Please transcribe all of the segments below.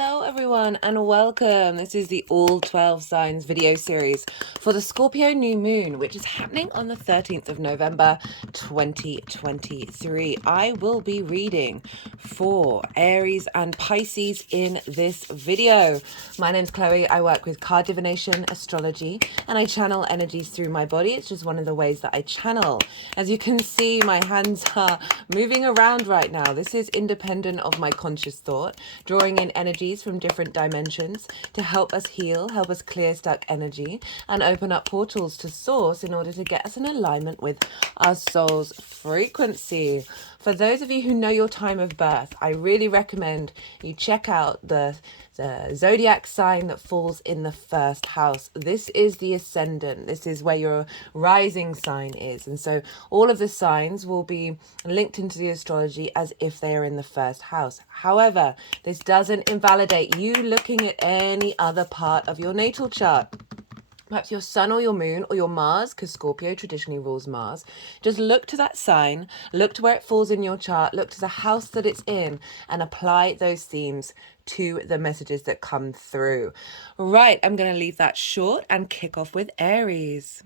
Hello everyone and welcome. This is the All 12 Signs video series for the Scorpio New Moon, which is happening on the 13th of November 2023. I will be reading for Aries and Pisces in this video. My name's Chloe. I work with card divination, astrology, and I channel energies through my body. It's just one of the ways that I channel. As you can see, my hands are moving around right now. This is independent of my conscious thought, drawing in energies from different dimensions to help us heal, help us clear stuck energy, and open up portals to source in order to get us in alignment with our soul's frequency. For those of you who know your time of birth, I really recommend you check out the zodiac sign that falls in the first house. This is the Ascendant. This is where your rising sign is. And so all of the signs will be linked into the astrology as if they are in the first house. However, this doesn't invalidate you looking at any other part of your natal chart. Perhaps your sun or your moon or your Mars, because Scorpio traditionally rules Mars. Just look to that sign, look to where it falls in your chart, look to the house that it's in, and apply those themes to the messages that come through. Right, I'm going to leave that short and kick off with Aries.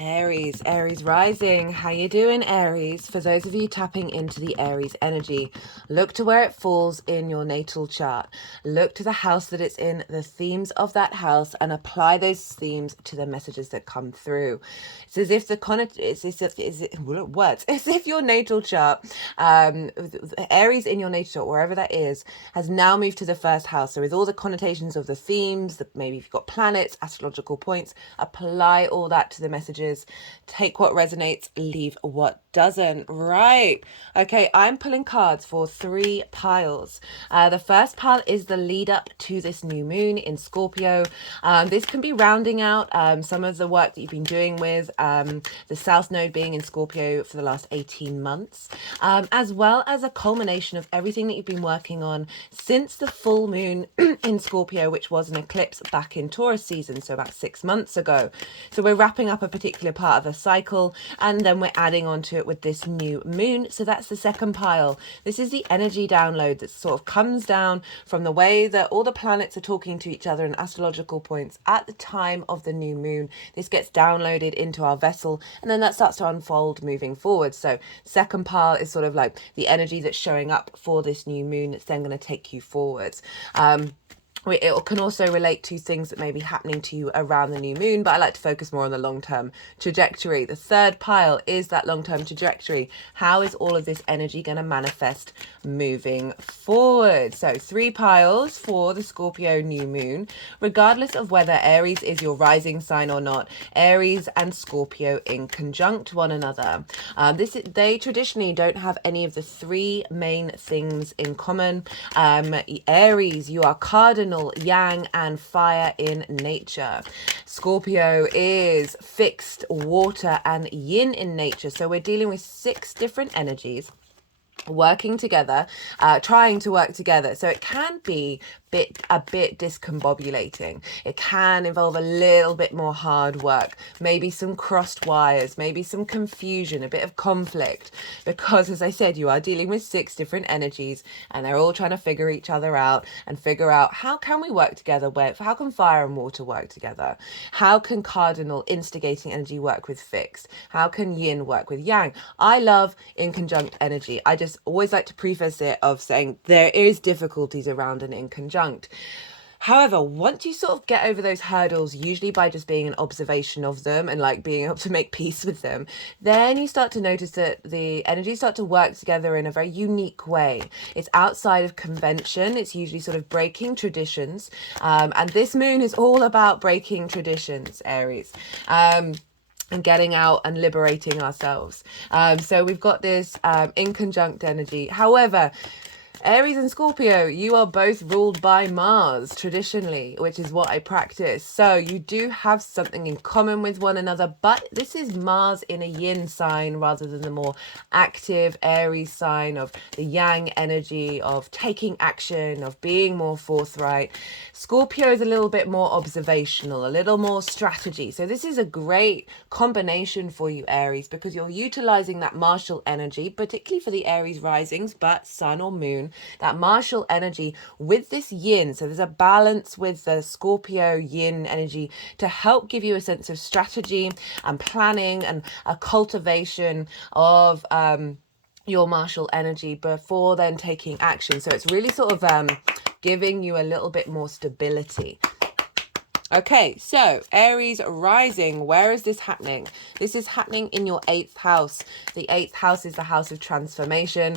Aries rising. How you doing, Aries? For those of you tapping into the Aries energy, look to where it falls in your natal chart. Look to the house that it's in, the themes of that house, and apply those themes to the messages that come through. It's as if it's as if your natal chart, Aries in your natal chart, wherever that is, has now moved to the first house. So with all the connotations of the themes, maybe if you've got planets, astrological points, apply all that to the messages. Take what resonates, leave what doesn't. Right. Okay, I'm pulling cards for 3 piles. The first pile is the lead up to this new moon in Scorpio. This can be rounding out some of the work that you've been doing with the South Node being in Scorpio for the last 18 months, as well as a culmination of everything that you've been working on since the full moon in Scorpio, which was an eclipse back in Taurus season, so about 6 months ago. So we're wrapping up a particular part of a cycle, and then we're adding on to it with this new moon. So that's the second pile. This is the energy download that sort of comes down from the way that all the planets are talking to each other in astrological points at the time of the new moon. This gets downloaded into our vessel, and then that starts to unfold moving forward. So second pile is sort of like the energy that's showing up for this new moon that's then going to take you forwards. It can also relate to things that may be happening to you around the new moon, but I like to focus more on the long-term trajectory. The third pile is that long-term trajectory. How is all of this energy going to manifest moving forward? So 3 piles for the Scorpio new moon, regardless of whether Aries is your rising sign or not. Aries and Scorpio in conjunct one another. They traditionally don't have any of the 3 main things in common. Aries, you are cardinal, yang, and fire in nature. Scorpio is fixed, water, and yin in nature. So we're dealing with 6 different energies working together, trying to work together. So it can be a bit discombobulating. It can involve a little bit more hard work, maybe some crossed wires, maybe some confusion, a bit of conflict, because as I said, you are dealing with 6 different energies and they're all trying to figure each other out and figure out how can we work together, how can fire and water work together, how can cardinal instigating energy work with fixed, how can yin work with yang. I love in conjunct energy. I just always like to preface it of saying there is difficulties around an in conjunct. However, once you sort of get over those hurdles, usually by just being an observation of them and like being able to make peace with them, then you start to notice that the energies start to work together in a very unique way. It's outside of convention. It's usually sort of breaking traditions. And this moon is all about breaking traditions, Aries. And getting out and liberating ourselves. So we've got this in conjunct energy. However, Aries and Scorpio, you are both ruled by Mars traditionally, which is what I practice. So you do have something in common with one another, but this is Mars in a yin sign rather than the more active Aries sign of the yang energy, of taking action, of being more forthright. Scorpio is a little bit more observational, a little more strategy. So this is a great combination for you, Aries, because you're utilizing that martial energy, particularly for the Aries risings, but sun or moon, yin, that martial energy with this yin. So there's a balance with the Scorpio yin energy to help give you a sense of strategy and planning and a cultivation of your martial energy before then taking action. So it's really sort of giving you a little bit more stability. Okay, so Aries rising, where is this happening? This is happening in your 8th house. The 8th house is the house of transformation.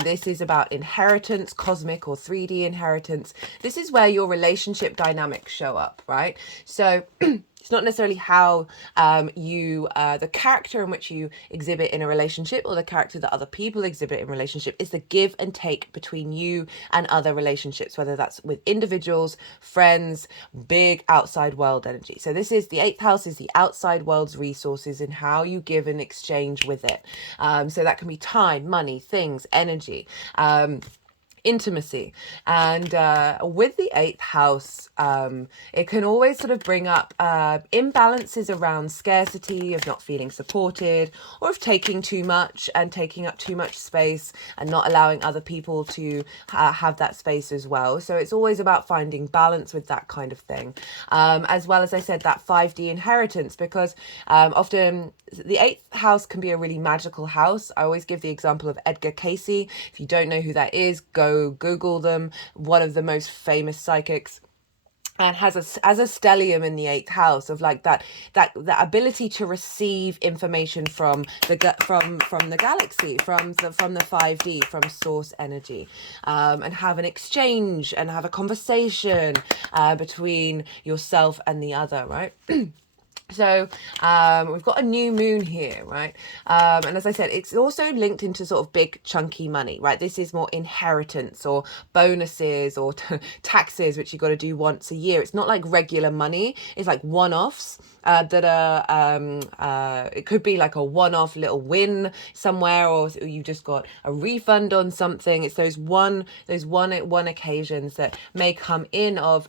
This is about inheritance, cosmic or 3D inheritance. This is where your relationship dynamics show up, right? So it's not necessarily how the character in which you exhibit in a relationship or the character that other people exhibit in a relationship. Is the give and take between you and other relationships, whether that's with individuals, friends, big outside world energy. So this is the 8th house, is the outside world's resources and how you give and exchange with it. So that can be time, money, things, energy. Intimacy. And with the 8th house, it can always sort of bring up imbalances around scarcity, of not feeling supported, or of taking too much and taking up too much space and not allowing other people to have that space as well. So it's always about finding balance with that kind of thing. As well as I said, that 5D inheritance, because often the 8th house can be a really magical house. I always give the example of Edgar Cayce. If you don't know who that is, go Google them. One of the most famous psychics, and has a stellium in the 8th house of like that ability to receive information from the galaxy, from the 5D, from source energy, and have an exchange and have a conversation between yourself and the other, right? So we've got a new moon here, right? And as I said, it's also linked into sort of big chunky money, right? This is more inheritance or bonuses or taxes, which you got to do once a year. It's not like regular money. It's like one-offs that are, it could be like a one-off little win somewhere, or you just got a refund on something. It's those one occasions that may come in of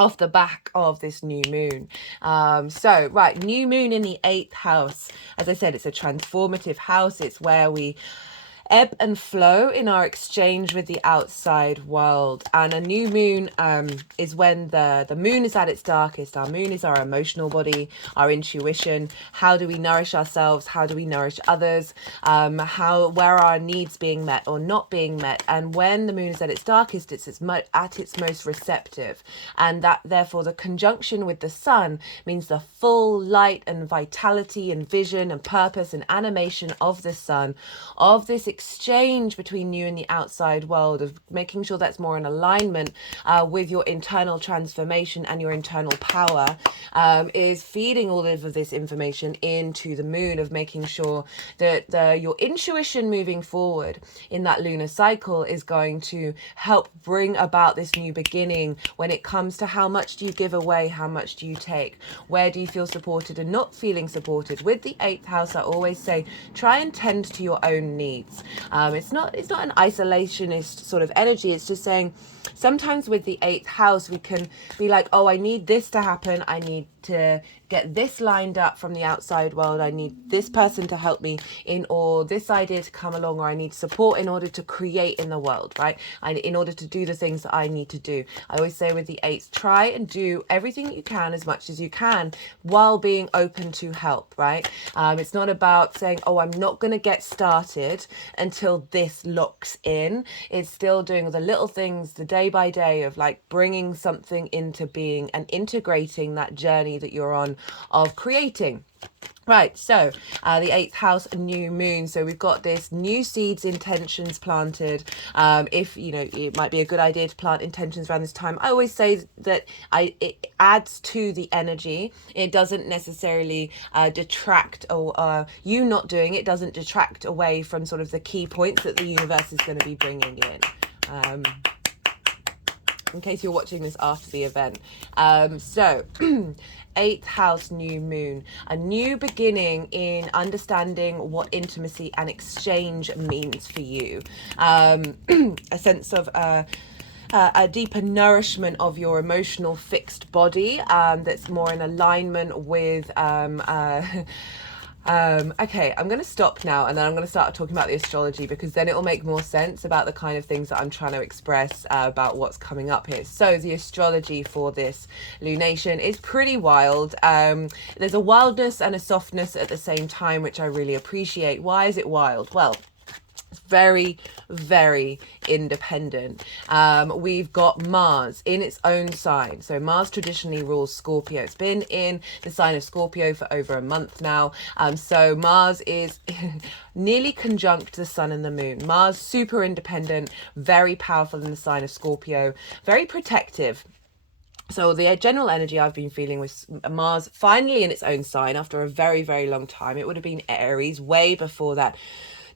off the back of this new moon. So new moon in the 8th house. As I said, it's a transformative house. It's where we ebb and flow in our exchange with the outside world. And a new moon is when the moon is at its darkest. Our moon is our emotional body, our intuition. How do we nourish ourselves? How do we nourish others? Where are our needs being met or not being met? And when the moon is at its darkest, it's at its most receptive. And that therefore the conjunction with the sun means the full light and vitality and vision and purpose and animation of the sun, of this exchange between you and the outside world, of making sure that's more in alignment with your internal transformation and your internal power, is feeding all of this information into the moon, of making sure that your intuition moving forward in that lunar cycle is going to help bring about this new beginning when it comes to how much do you give away, how much do you take, where do you feel supported and not feeling supported. With the 8th house, I always say try and tend to your own needs. It's not an isolationist sort of energy. It's just saying sometimes with the 8th house we can be like, oh, I need this to happen, I need to get this lined up from the outside world, I need this person to help me in, or this idea to come along, or I need support in order to create in the world, right? In order to do the things that I need to do. I always say with the 8th, try and do everything you can as much as you can while being open to help, right? It's not about saying, oh, I'm not going to get started until this locks in. It's still doing the little things, the day by day of like bringing something into being and integrating that journey that you're on of creating. Right, so the 8th house, new moon. So we've got this new seeds, intentions planted. If, it might be a good idea to plant intentions around this time. I always say that it adds to the energy. It doesn't necessarily detract, or you not doing it doesn't detract away from sort of the key points that the universe is going to be bringing in. In case you're watching this after the event. So 8th house, new moon, a new beginning in understanding what intimacy and exchange means for you. A sense of a deeper nourishment of your emotional fixed body that's more in alignment with Okay, I'm going to stop now, and then I'm going to start talking about the astrology, because then it will make more sense about the kind of things that I'm trying to express about what's coming up here. So the astrology for this lunation is pretty wild. There's a wildness and a softness at the same time, which I really appreciate. Why is it wild? Well, it's very, very independent. We've got Mars in its own sign. So Mars traditionally rules Scorpio. It's been in the sign of Scorpio for over a month now. So Mars is nearly conjunct the sun and the moon. Mars, super independent, very powerful in the sign of Scorpio, very protective. So the general energy I've been feeling with Mars finally in its own sign after a very, very long time. It would have been Aries way before that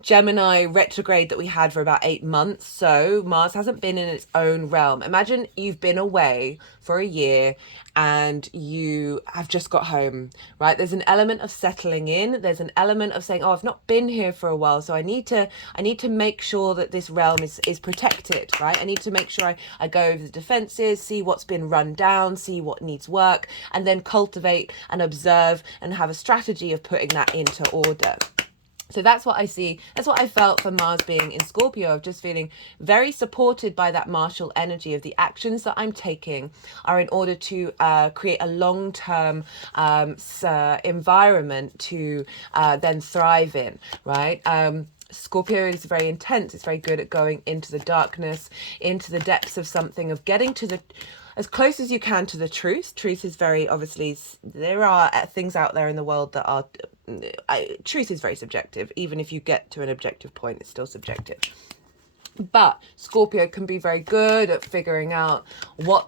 Gemini retrograde that we had for about 8 months. So Mars hasn't been in its own realm. Imagine you've been away for a year and you have just got home, right? There's an element of settling in. There's an element of saying, oh, I've not been here for a while, so I need to make sure that this realm is protected, right? I need to make sure I go over the defenses, see what's been run down, see what needs work, and then cultivate and observe and have a strategy of putting that into order. So that's what I see. That's what I felt for Mars being in Scorpio, of just feeling very supported by that martial energy of the actions that I'm taking are in order to create a long-term environment to then thrive in, right? Scorpio is very intense. It's very good at going into the darkness, into the depths of something, of getting to the as close as you can to the truth. Truth is very, obviously, there are things out there in the world that are, truth is very subjective. Even if you get to an objective point, it's still subjective. But Scorpio can be very good at figuring out what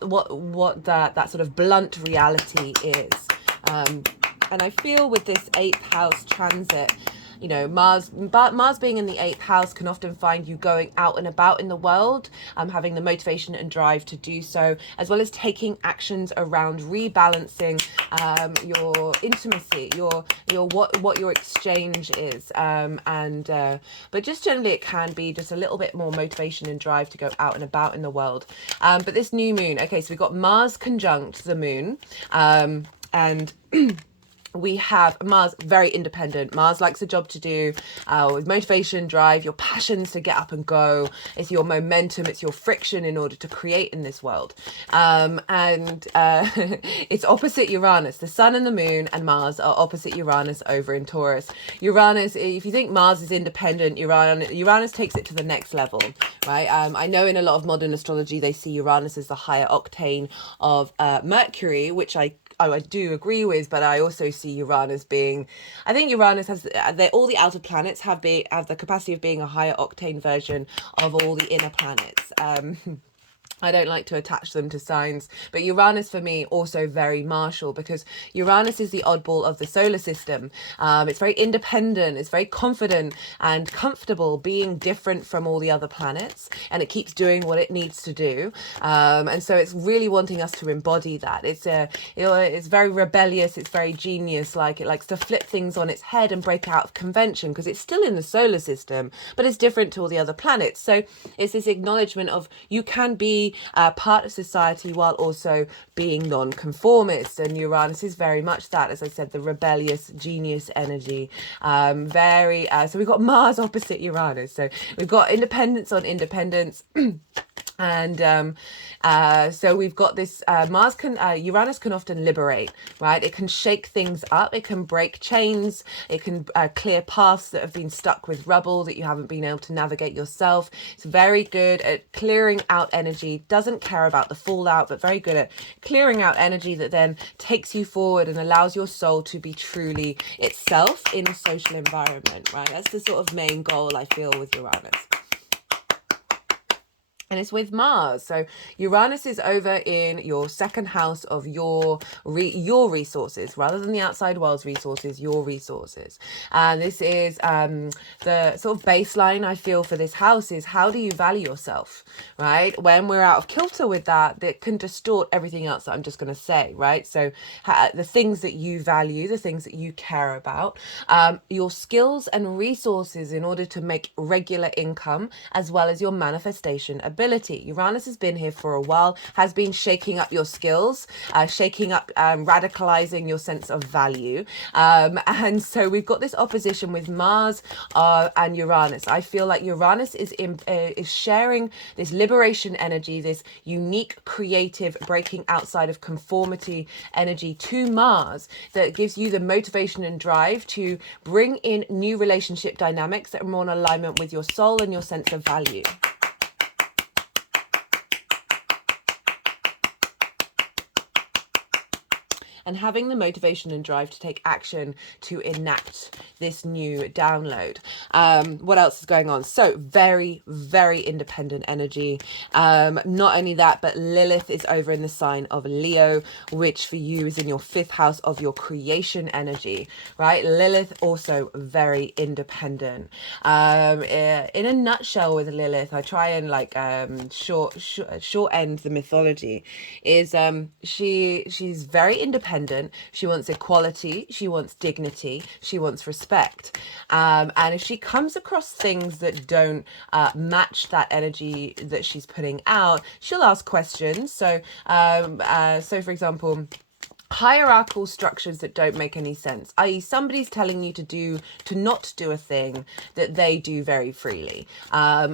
that sort of blunt reality is. And I feel with this 8th house transit, you know, Mars being in the 8th house can often find you going out and about in the world, having the motivation and drive to do so, as well as taking actions around rebalancing your intimacy, your what your exchange is, but just generally it can be just a little bit more motivation and drive to go out and about in the world. But this new moon, okay, so we've got Mars conjunct the moon, and we have Mars, very independent. Mars likes a job to do, with motivation, drive, your passions to get up and go. It's your momentum, it's your friction in order to create in this world. It's opposite Uranus. The sun and the moon and Mars are opposite Uranus over in Taurus. Uranus, if you think Mars is independent, Uranus takes it to the next level, right? I know in a lot of modern astrology, they see Uranus as the higher octane of Mercury, which I do agree with, but I also see Uranus being, I think Uranus has, all the outer planets have the capacity of being a higher octane version of all the inner planets. I don't like to attach them to signs, but Uranus for me also very martial, because Uranus is the oddball of the solar system. It's very independent, it's very confident and comfortable being different from all the other planets, and it keeps doing what it needs to do. And so it's really wanting us to embody that. It's very rebellious, it's very genius-like. It likes to flip things on its head and break out of convention, because it's still in the solar system, but it's different to all the other planets. So it's this acknowledgement of you can be part of society while also being non-conformist, and Uranus is very much that, as I said, the rebellious genius energy. So we've got Mars opposite Uranus, so we've got independence on independence. And so we've got this Uranus can often liberate, right? It can shake things up, it can break chains, it can clear paths that have been stuck with rubble that you haven't been able to navigate yourself. It's very good at clearing out energy, doesn't care about the fallout, but very good at clearing out energy that then takes you forward and allows your soul to be truly itself in a social environment, right? That's the sort of main goal I feel with Uranus. And it's with Mars. So Uranus is over in your 2nd house of your resources, rather than the outside world's resources, your resources. And this is the sort of baseline I feel for this house is, how do you value yourself, right? When we're out of kilter with that can distort everything else that I'm just going to say, right? So the things that you value, the things that you care about, your skills and resources in order to make regular income, as well as your manifestation ability. stability. Uranus has been here for a while, has been shaking up your skills, shaking up, radicalizing your sense of value. And so we've got this opposition with Mars and Uranus. I feel like Uranus is sharing this liberation energy, this unique, creative, breaking outside of conformity energy to Mars that gives you the motivation and drive to bring in new relationship dynamics that are more in alignment with your soul and your sense of value. And having the motivation and drive to take action to enact this new download. What else is going on? So very, very independent energy. Not only that, but Lilith is over in the sign of Leo, which for you is in your 5th house of your creation energy, right? Lilith also very independent. In a nutshell with Lilith, I try and like short end the mythology, is she's very independent. She wants equality, she wants dignity, she wants respect, and if she comes across things that don't match that energy that she's putting out, she'll ask questions. So for example, hierarchical structures that don't make any sense, i.e. somebody's telling you to not do a thing that they do very freely,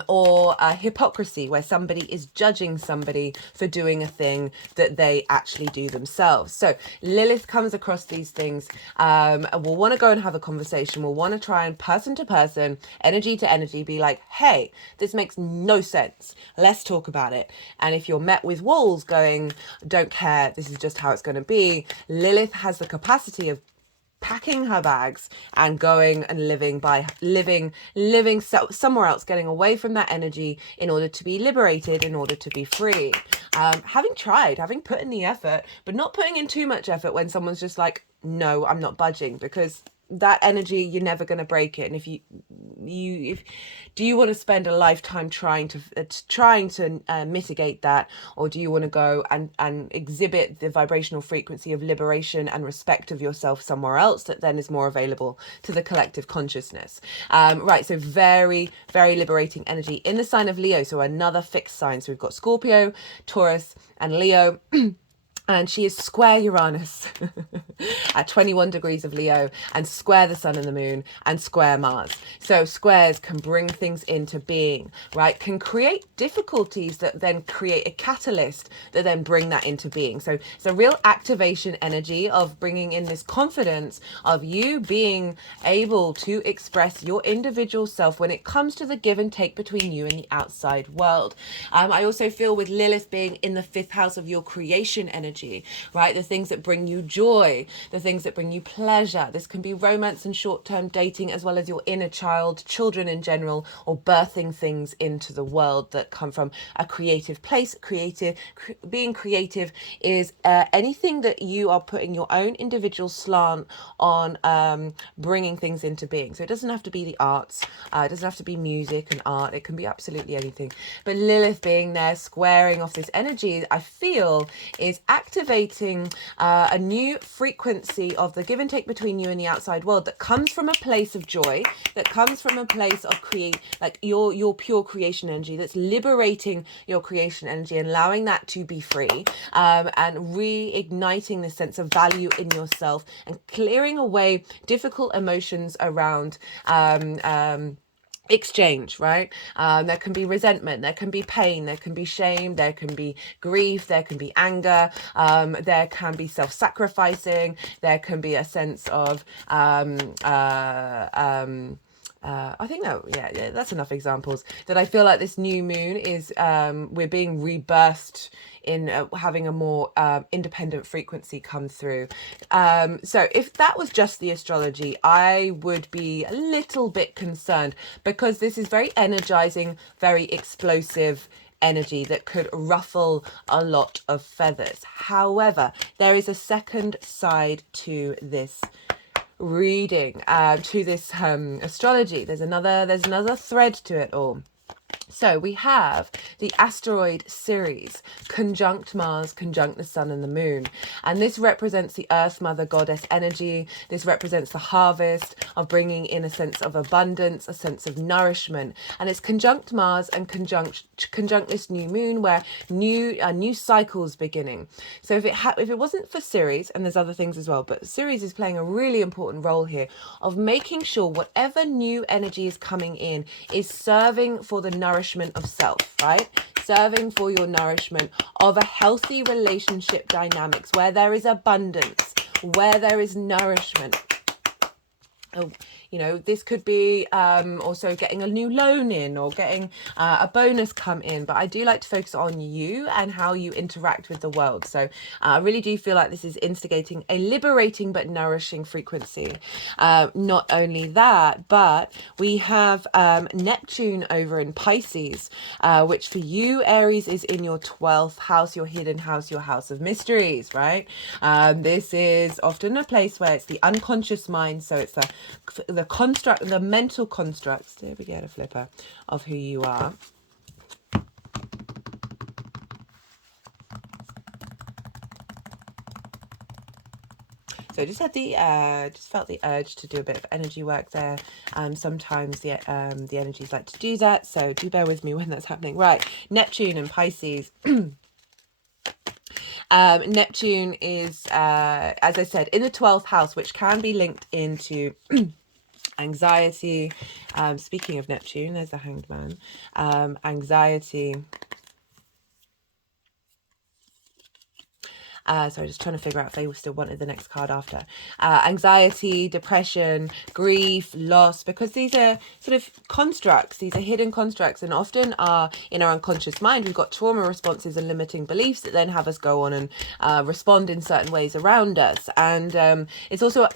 or hypocrisy where somebody is judging somebody for doing a thing that they actually do themselves. So Lilith comes across these things, and we'll want to go and have a conversation. We'll want to try and person to person, energy to energy, be like, hey, this makes no sense, let's talk about it. And if you're met with walls going, don't care, this is just how it's going to be, Lilith has the capacity of packing her bags and going and living somewhere else, getting away from that energy in order to be liberated, in order to be free. Having put in the effort, but not putting in too much effort when someone's just like, no, I'm not budging, because that energy, you're never going to break it. And if do you want to spend a lifetime trying to mitigate that, or do you want to go and exhibit the vibrational frequency of liberation and respect of yourself somewhere else that then is more available to the collective consciousness? Right, so very, very liberating energy in the sign of Leo. So another fixed sign. So we've got Scorpio, Taurus, and Leo. And she is square Uranus at 21 degrees of Leo, and square the sun and the moon, and square Mars. So squares can bring things into being, right? Can create difficulties that then create a catalyst that then bring that into being. So it's a real activation energy of bringing in this confidence of you being able to express your individual self when it comes to the give and take between you and the outside world. I also feel with Lilith being in the 5th house of your creation energy, right? The things that bring you joy, the things that bring you pleasure. This can be romance and short-term dating, as well as your inner child, children in general, or birthing things into the world that come from a creative place. Being creative is anything that you are putting your own individual slant on, bringing things into being. So it doesn't have to be the arts, it doesn't have to be music and art, it can be absolutely anything. But Lilith being there, squaring off this energy, I feel is activating a new frequency of the give and take between you and the outside world that comes from a place of joy, that comes from a place of your pure creation energy, that's liberating your creation energy and allowing that to be free, and reigniting the sense of value in yourself and clearing away difficult emotions around exchange, right? There can be resentment, there can be pain, there can be shame, there can be grief, there can be anger, there can be self-sacrificing, there can be a sense of I think that, yeah, that's enough examples that I feel like this new moon is, we're being rebirthed in having a more independent frequency come through. So if that was just the astrology, I would be a little bit concerned, because this is very energizing, very explosive energy that could ruffle a lot of feathers. However, there is a second side to this reading, to this astrology. There's another thread to it all. So we have the asteroid Ceres conjunct Mars, conjunct the Sun and the Moon. And this represents the Earth Mother Goddess energy. This represents the harvest of bringing in a sense of abundance, a sense of nourishment. And it's conjunct Mars and conjunct this new moon where new cycles beginning. So if it wasn't for Ceres, and there's other things as well, but Ceres is playing a really important role here of making sure whatever new energy is coming in is serving for the nourishment of self, right? Serving for your nourishment of a healthy relationship dynamics where there is abundance, where there is nourishment. Oh, you know, this could be also getting a new loan in or getting a bonus come in. But I do like to focus on you and how you interact with the world. So I really do feel like this is instigating a liberating but nourishing frequency. Not only that, but we have Neptune over in Pisces, which for you, Aries, is in your 12th house, your hidden house, your house of mysteries, right? This is often a place where it's the unconscious mind. So it's the construct, the mental constructs, there we get a flipper, of who you are. So I just had just felt the urge to do a bit of energy work there. Sometimes the energies like to do that, so do bear with me when that's happening. Right, Neptune and Pisces. Neptune is, as I said, in the 12th house, which can be linked into anxiety. Speaking of Neptune, there's the Hanged Man. Anxiety. Sorry, just trying to figure out if they still wanted the next card after. Anxiety, depression, grief, loss, because these are sort of constructs, these are hidden constructs, and often are in our unconscious mind. We've got trauma responses and limiting beliefs that then have us go on and respond in certain ways around us. And it's also,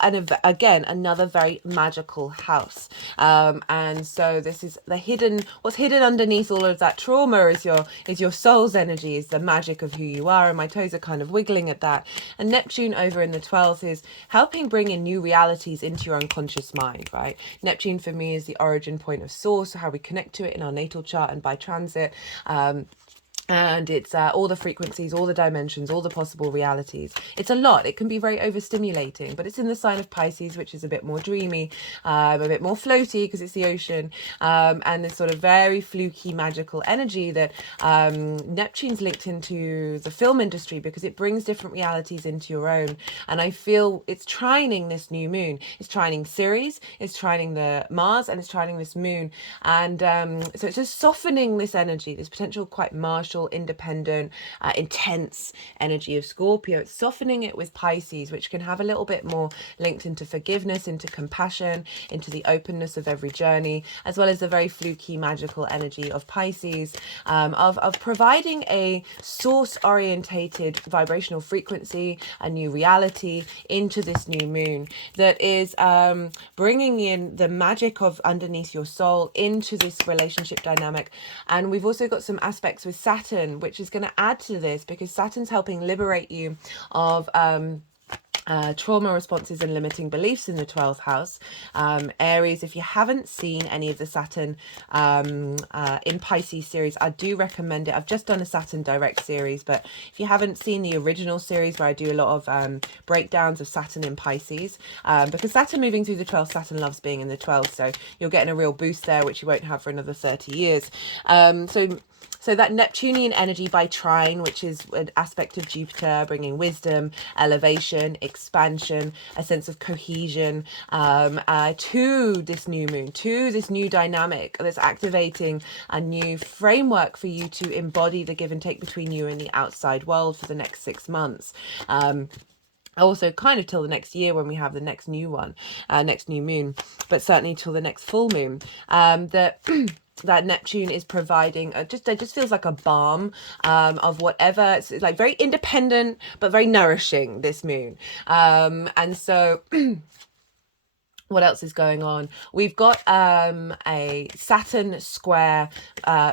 again, another very magical house. And so this is the hidden, what's hidden underneath all of that trauma is your soul's energy, is the magic of who you are. And my toes are kind of wiggling at that. And Neptune over in the 12th is helping bring in new realities into your unconscious mind, right? Neptune for me is the origin point of source, so how we connect to it in our natal chart and by transit. And it's all the frequencies, all the dimensions, all the possible realities. It's a lot. It can be very overstimulating, but it's in the sign of Pisces, which is a bit more dreamy, a bit more floaty because it's the ocean, and this sort of very fluky, magical energy that Neptune's linked into the film industry because it brings different realities into your own. And I feel it's trining this new moon. It's trining Ceres, it's trining the Mars, and it's trining this moon. And so it's just softening this energy, this potential quite martial, independent, intense energy of Scorpio. It's softening it with Pisces, which can have a little bit more linked into forgiveness, into compassion, into the openness of every journey, as well as the very fluky, magical energy of Pisces, of providing a source-orientated vibrational frequency, a new reality into this new moon that is bringing in the magic of underneath your soul into this relationship dynamic. And we've also got some aspects with Saturn, which is going to add to this because Saturn's helping liberate you of trauma responses and limiting beliefs in the 12th house. Aries, if you haven't seen any of the Saturn in Pisces series, I do recommend it. I've just done a Saturn direct series, but if you haven't seen the original series where I do a lot of breakdowns of Saturn in Pisces, because Saturn moving through the 12th, Saturn loves being in the 12th, so you're getting a real boost there, which you won't have for another 30 years. So that Neptunian energy by trine, which is an aspect of Jupiter, bringing wisdom, elevation, expansion, a sense of cohesion to this new moon, to this new dynamic that's activating a new framework for you to embody the give and take between you and the outside world for the next 6 months. Also kind of till the next year when we have the next new one, next new moon, but certainly till the next full moon. That Neptune is providing it just feels like a balm of whatever. It's like very independent but very nourishing, this moon. And so What else is going on? We've got a Saturn square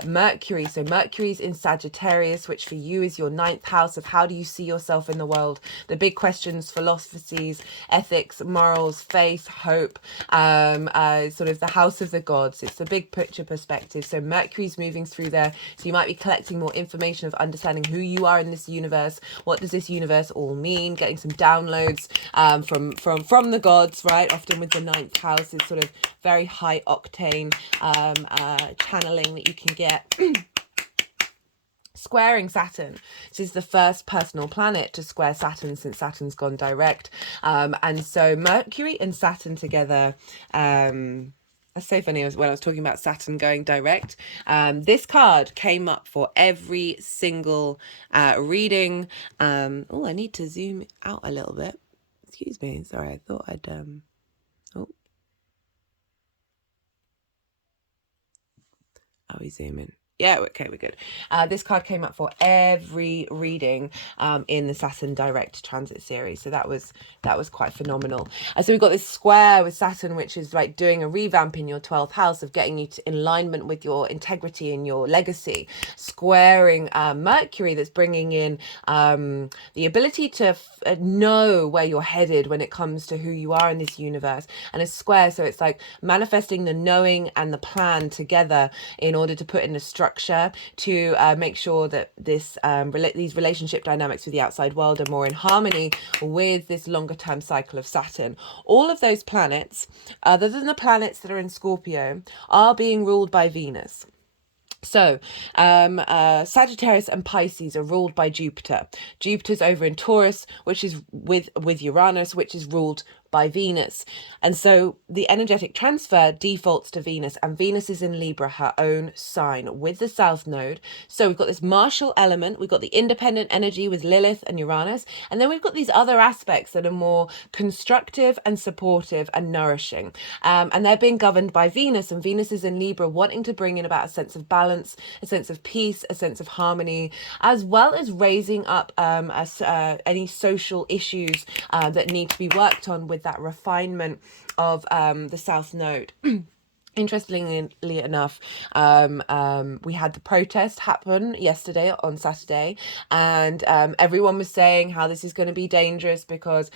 Mercury. So Mercury's in Sagittarius, which for you is your 9th house of how do you see yourself in the world? The big questions, philosophies, ethics, morals, faith, hope, sort of the house of the gods. It's the big picture perspective. So Mercury's moving through there. So you might be collecting more information of understanding who you are in this universe. What does this universe all mean? Getting some downloads from the gods, right? Often with the 9th house is sort of very high octane channeling that you can get. Squaring Saturn. This is the first personal planet to square Saturn since Saturn's gone direct. And so Mercury and Saturn together, that's so funny when I was talking about Saturn going direct. This card came up for every single reading. Oh, I need to zoom out a little bit. Excuse me. Sorry, I thought I'd... Oh. Are we zooming? Yeah, okay, we're good. This card came up for every reading in the Saturn direct transit series, so that was quite phenomenal. So we've got this square with Saturn, which is like doing a revamp in your 12th house of getting you to in alignment with your integrity and your legacy. Squaring Mercury, that's bringing in the ability to know where you're headed when it comes to who you are in this universe. And a square, so it's like manifesting the knowing and the plan together in order to put in a structure to make sure that these relationship dynamics with the outside world are more in harmony with this longer term cycle of Saturn. All of those planets, other than the planets that are in Scorpio, are being ruled by Venus. So Sagittarius and Pisces are ruled by Jupiter. Jupiter's over in Taurus, which is with Uranus, which is ruled by Venus. And so the energetic transfer defaults to Venus, and Venus is in Libra, her own sign, with the South Node. So we've got this martial element, we've got the independent energy with Lilith and Uranus, and then we've got these other aspects that are more constructive and supportive and nourishing. And they're being governed by Venus, and Venus is in Libra, wanting to bring in about a sense of balance, a sense of peace, a sense of harmony, as well as raising up any social issues that need to be worked on with that refinement of the South Node. Interestingly enough, we had the protest happen yesterday on Saturday, and everyone was saying how this is going to be dangerous because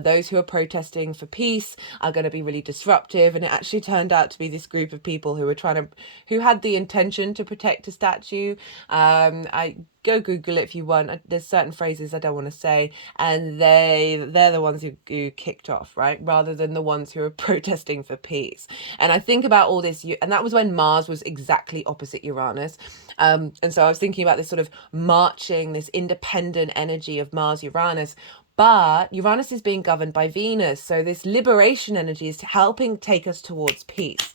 those who are protesting for peace are going to be really disruptive. And it actually turned out to be this group of people who had the intention to protect a statue. I go Google it if you want. There's certain phrases I don't want to say, and they're the ones who kicked off, right? Rather than the ones who are protesting for peace. And I think about all this, and that was when Mars was exactly opposite Uranus. And so I was thinking about this sort of marching, this independent energy of Mars Uranus. But Uranus is being governed by Venus, so this liberation energy is helping take us towards peace.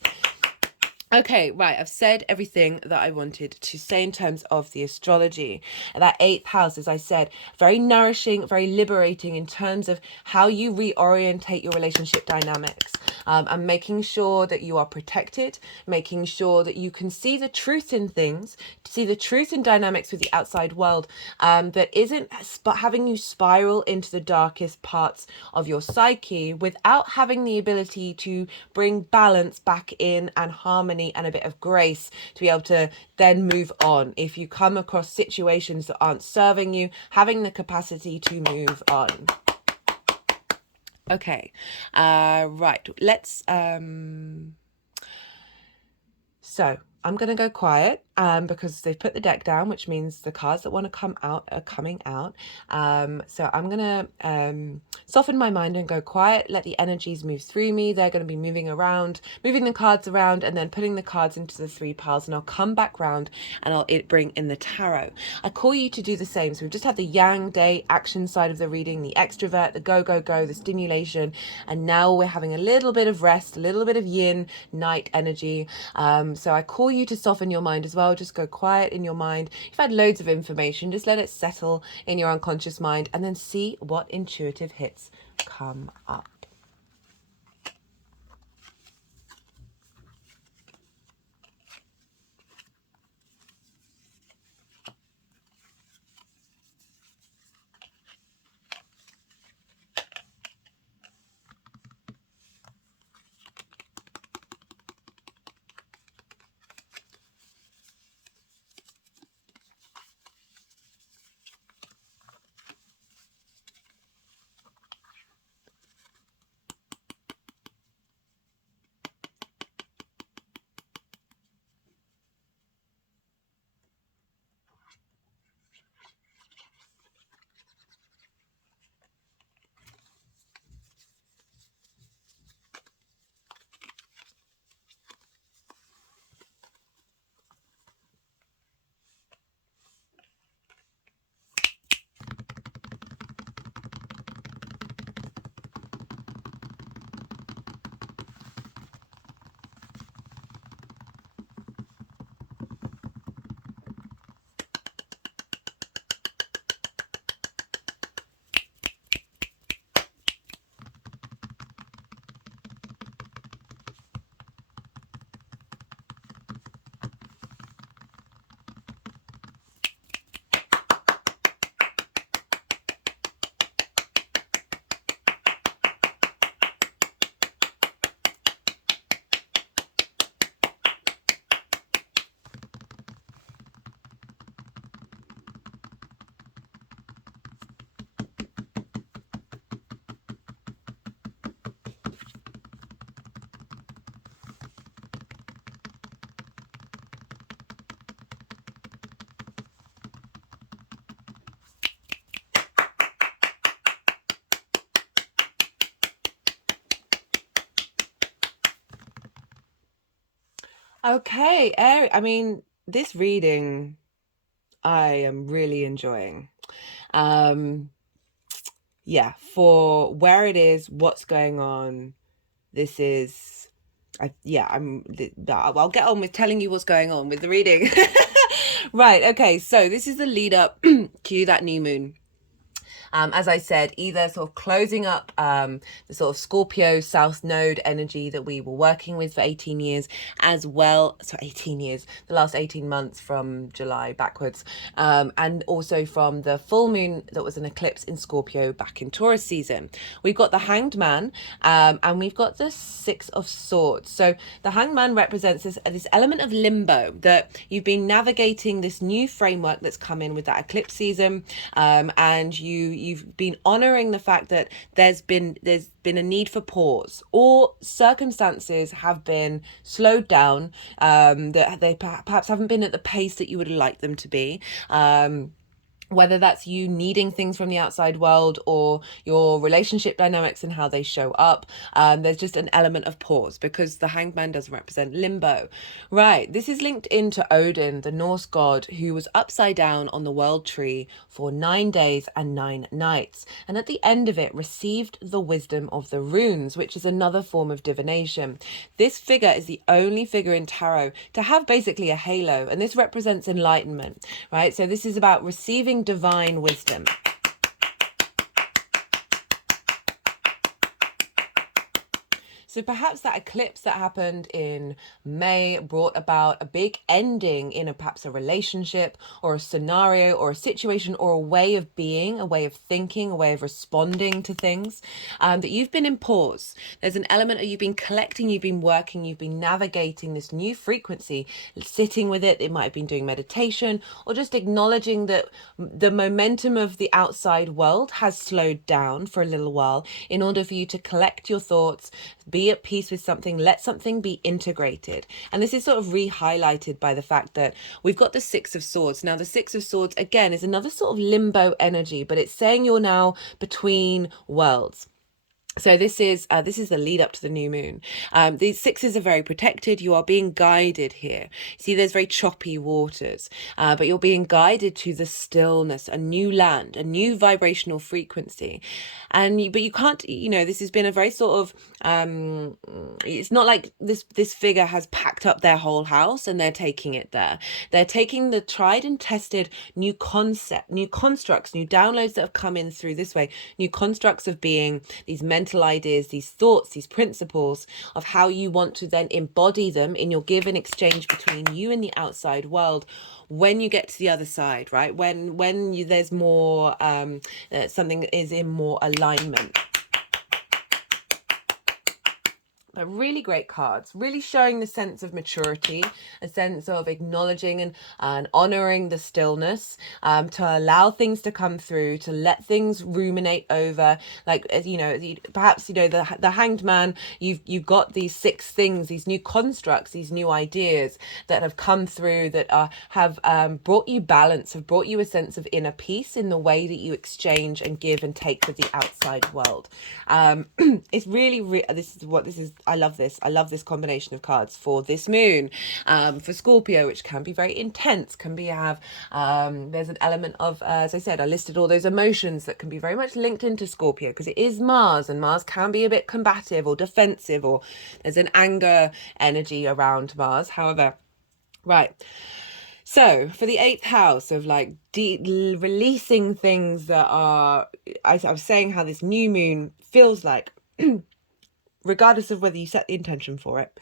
Okay, right, I've said everything that I wanted to say in terms of the astrology. That 8th house, as I said, very nourishing, very liberating in terms of how you reorientate your relationship dynamics. And making sure that you are protected, making sure that you can see the truth in things, see the truth in dynamics with the outside world, that isn't having you spiral into the darkest parts of your psyche without having the ability to bring balance back in and harmony and a bit of grace to be able to then move on. If you come across situations that aren't serving you, having the capacity to move on. Okay, right, let's, so I'm going to go quiet because they've put the deck down, which means the cards that want to come out are coming out. So I'm going to soften my mind and go quiet, let the energies move through me. They're going to be moving around, moving the cards around, and then putting the cards into the 3 piles. And I'll come back round and I'll bring in the tarot. I call you to do the same. So we've just had the yang day action side of the reading, the extrovert, the go, go, go, the stimulation. And now we're having a little bit of rest, a little bit of yin night energy. So I call you to soften your mind as well. Just go quiet in your mind. You've had loads of information. Just let it settle in your unconscious mind and then see what intuitive hits come up. Okay, Aries. I mean, this reading I am really enjoying. Um, yeah, for where it is, what's going on. This is, I'll get on with telling you what's going on with the reading. Right. Okay. So this is the lead up to that new moon. As I said, either sort of closing up the sort of Scorpio South Node energy that we were working with for 18 years, as well, so 18 years, the last 18 months from July backwards, and also from the full moon that was an eclipse in Scorpio back in Taurus season. We've got the Hanged Man, and we've got the Six of Swords. So the Hanged Man represents this element of limbo, that you've been navigating this new framework that's come in with that eclipse season, and you've been honoring the fact that there's been a need for pause, or circumstances have been slowed down, that they perhaps haven't been at the pace that you would like them to be. Whether that's you needing things from the outside world or your relationship dynamics and how they show up, there's just an element of pause, because the Hanged Man does represent limbo. Right, this is linked into Odin, the Norse god, who was upside down on the world tree for 9 days and 9 nights, and at the end of it received the wisdom of the runes, which is another form of divination. This figure is the only figure in tarot to have basically a halo, and this represents enlightenment, right? So this is about receiving divine wisdom. So perhaps that eclipse that happened in May brought about a big ending in perhaps a relationship or a scenario or a situation or a way of being, a way of thinking, a way of responding to things, that you've been in pause. There's an element of you've been collecting, you've been working, you've been navigating this new frequency, sitting with it. It might have been doing meditation or just acknowledging that the momentum of the outside world has slowed down for a little while in order for you to collect your thoughts, be at peace with something, let something be integrated. And this is sort of re-highlighted by the fact that we've got the Six of Swords. Now the Six of Swords again is another sort of limbo energy, but it's saying you're now between worlds. So this is the lead up to the new moon. These sixes are very protected. You are being guided here. See, there's very choppy waters, but you're being guided to the stillness, a new land, a new vibrational frequency. But you can't, this has been a very sort of, it's not like this figure has packed up their whole house and they're taking it there. They're taking the tried and tested new concept, new constructs, new downloads that have come in through this way, new constructs of being, these mental ideas, these thoughts, these principles of how you want to then embody them in your give and exchange between you and the outside world when you get to the other side, right? When there's more, something is in more alignment. But really great cards, really showing the sense of maturity, a sense of acknowledging and honoring the stillness, to allow things to come through, to let things ruminate over. Like, perhaps, the Hanged Man, you've got these 6 things, these new constructs, these new ideas that have come through that have brought you balance, have brought you a sense of inner peace in the way that you exchange and give and take with the outside world. It's really, this is. I love this. I love this combination of cards for this moon, for Scorpio, which can be very intense, there's an element of, as I said, I listed all those emotions that can be very much linked into Scorpio, because it is Mars, and Mars can be a bit combative or defensive, or there's an anger energy around Mars. However, right. So for the 8th house of like releasing things that are, I was saying how this new moon feels like, regardless of whether you set the intention for it,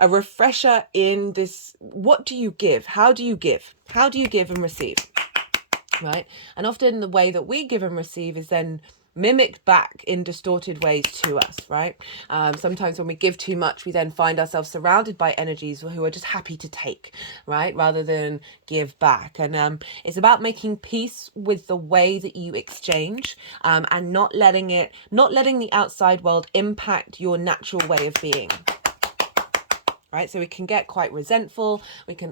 a refresher in this. What do you give? How do you give? How do you give and receive? Right? And often the way that we give and receive is then mimicked back in distorted ways to us, right? Sometimes when we give too much, we then find ourselves surrounded by energies who are just happy to take, right? Rather than give back. And it's about making peace with the way that you exchange, and not letting the outside world impact your natural way of being. right? So we can get quite resentful.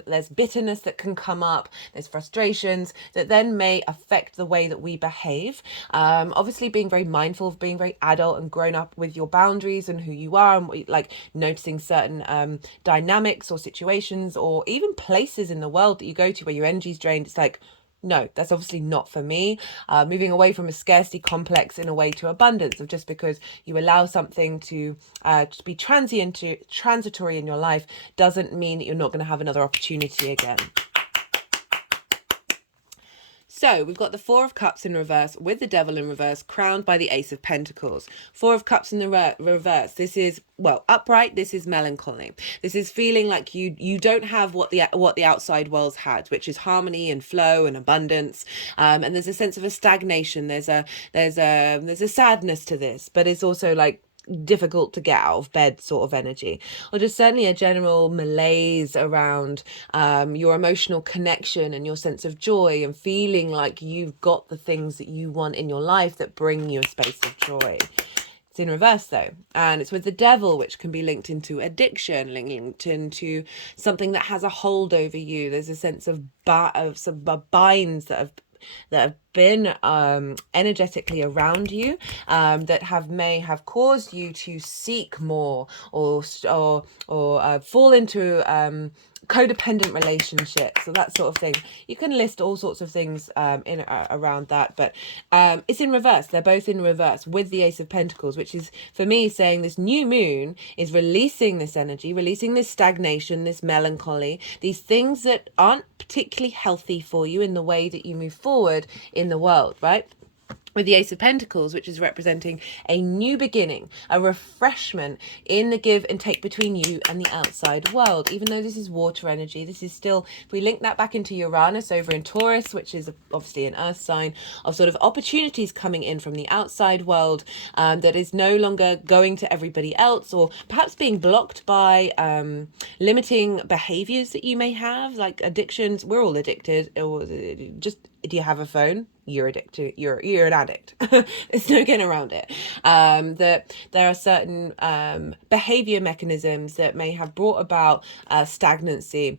There's bitterness that can come up. There's frustrations that then may affect the way that we behave. Obviously being very mindful of being very adult and grown up with your boundaries and who you are, and like noticing certain dynamics or situations or even places in the world that you go to where your energy is drained. It's like, no, that's obviously not for me. Moving away from a scarcity complex in a way to abundance, of just because you allow something to be transitory in your life doesn't mean that you're not going to have another opportunity again. So we've got the Four of Cups in reverse with the Devil in reverse, crowned by the Ace of Pentacles. Four of Cups in the reverse. This is, well, upright. This is melancholy. This is feeling like you don't have what the outside world's had, which is harmony and flow and abundance. And there's a sense of a stagnation. There's a sadness to this, but it's also like difficult to get out of bed sort of energy, or just certainly a general malaise around your emotional connection and your sense of joy and feeling like you've got the things that you want in your life that bring you a space of joy. It's in reverse though, and it's with the Devil, which can be linked into addiction, linked into something that has a hold over you. There's a sense of some binds that have been energetically around you, that may have caused you to seek more or fall into codependent relationships or that sort of thing. You can list all sorts of things around that, but it's in reverse. They're both in reverse with the Ace of Pentacles, which is for me saying this new moon is releasing this energy, releasing this stagnation, this melancholy, these things that aren't particularly healthy for you in the way that you move forward in the world, right? With the Ace of Pentacles, which is representing a new beginning, a refreshment in the give and take between you and the outside world. Even though this is water energy, this is still, if we link that back into Uranus over in Taurus, which is obviously an earth sign, of sort of opportunities coming in from the outside world, that is no longer going to everybody else, or perhaps being blocked by limiting behaviors that you may have, like addictions. We're all addicted, or just, do you have a phone? You're addicted. You're an addict. There's no getting around it. That there are certain behavior mechanisms that may have brought about stagnancy,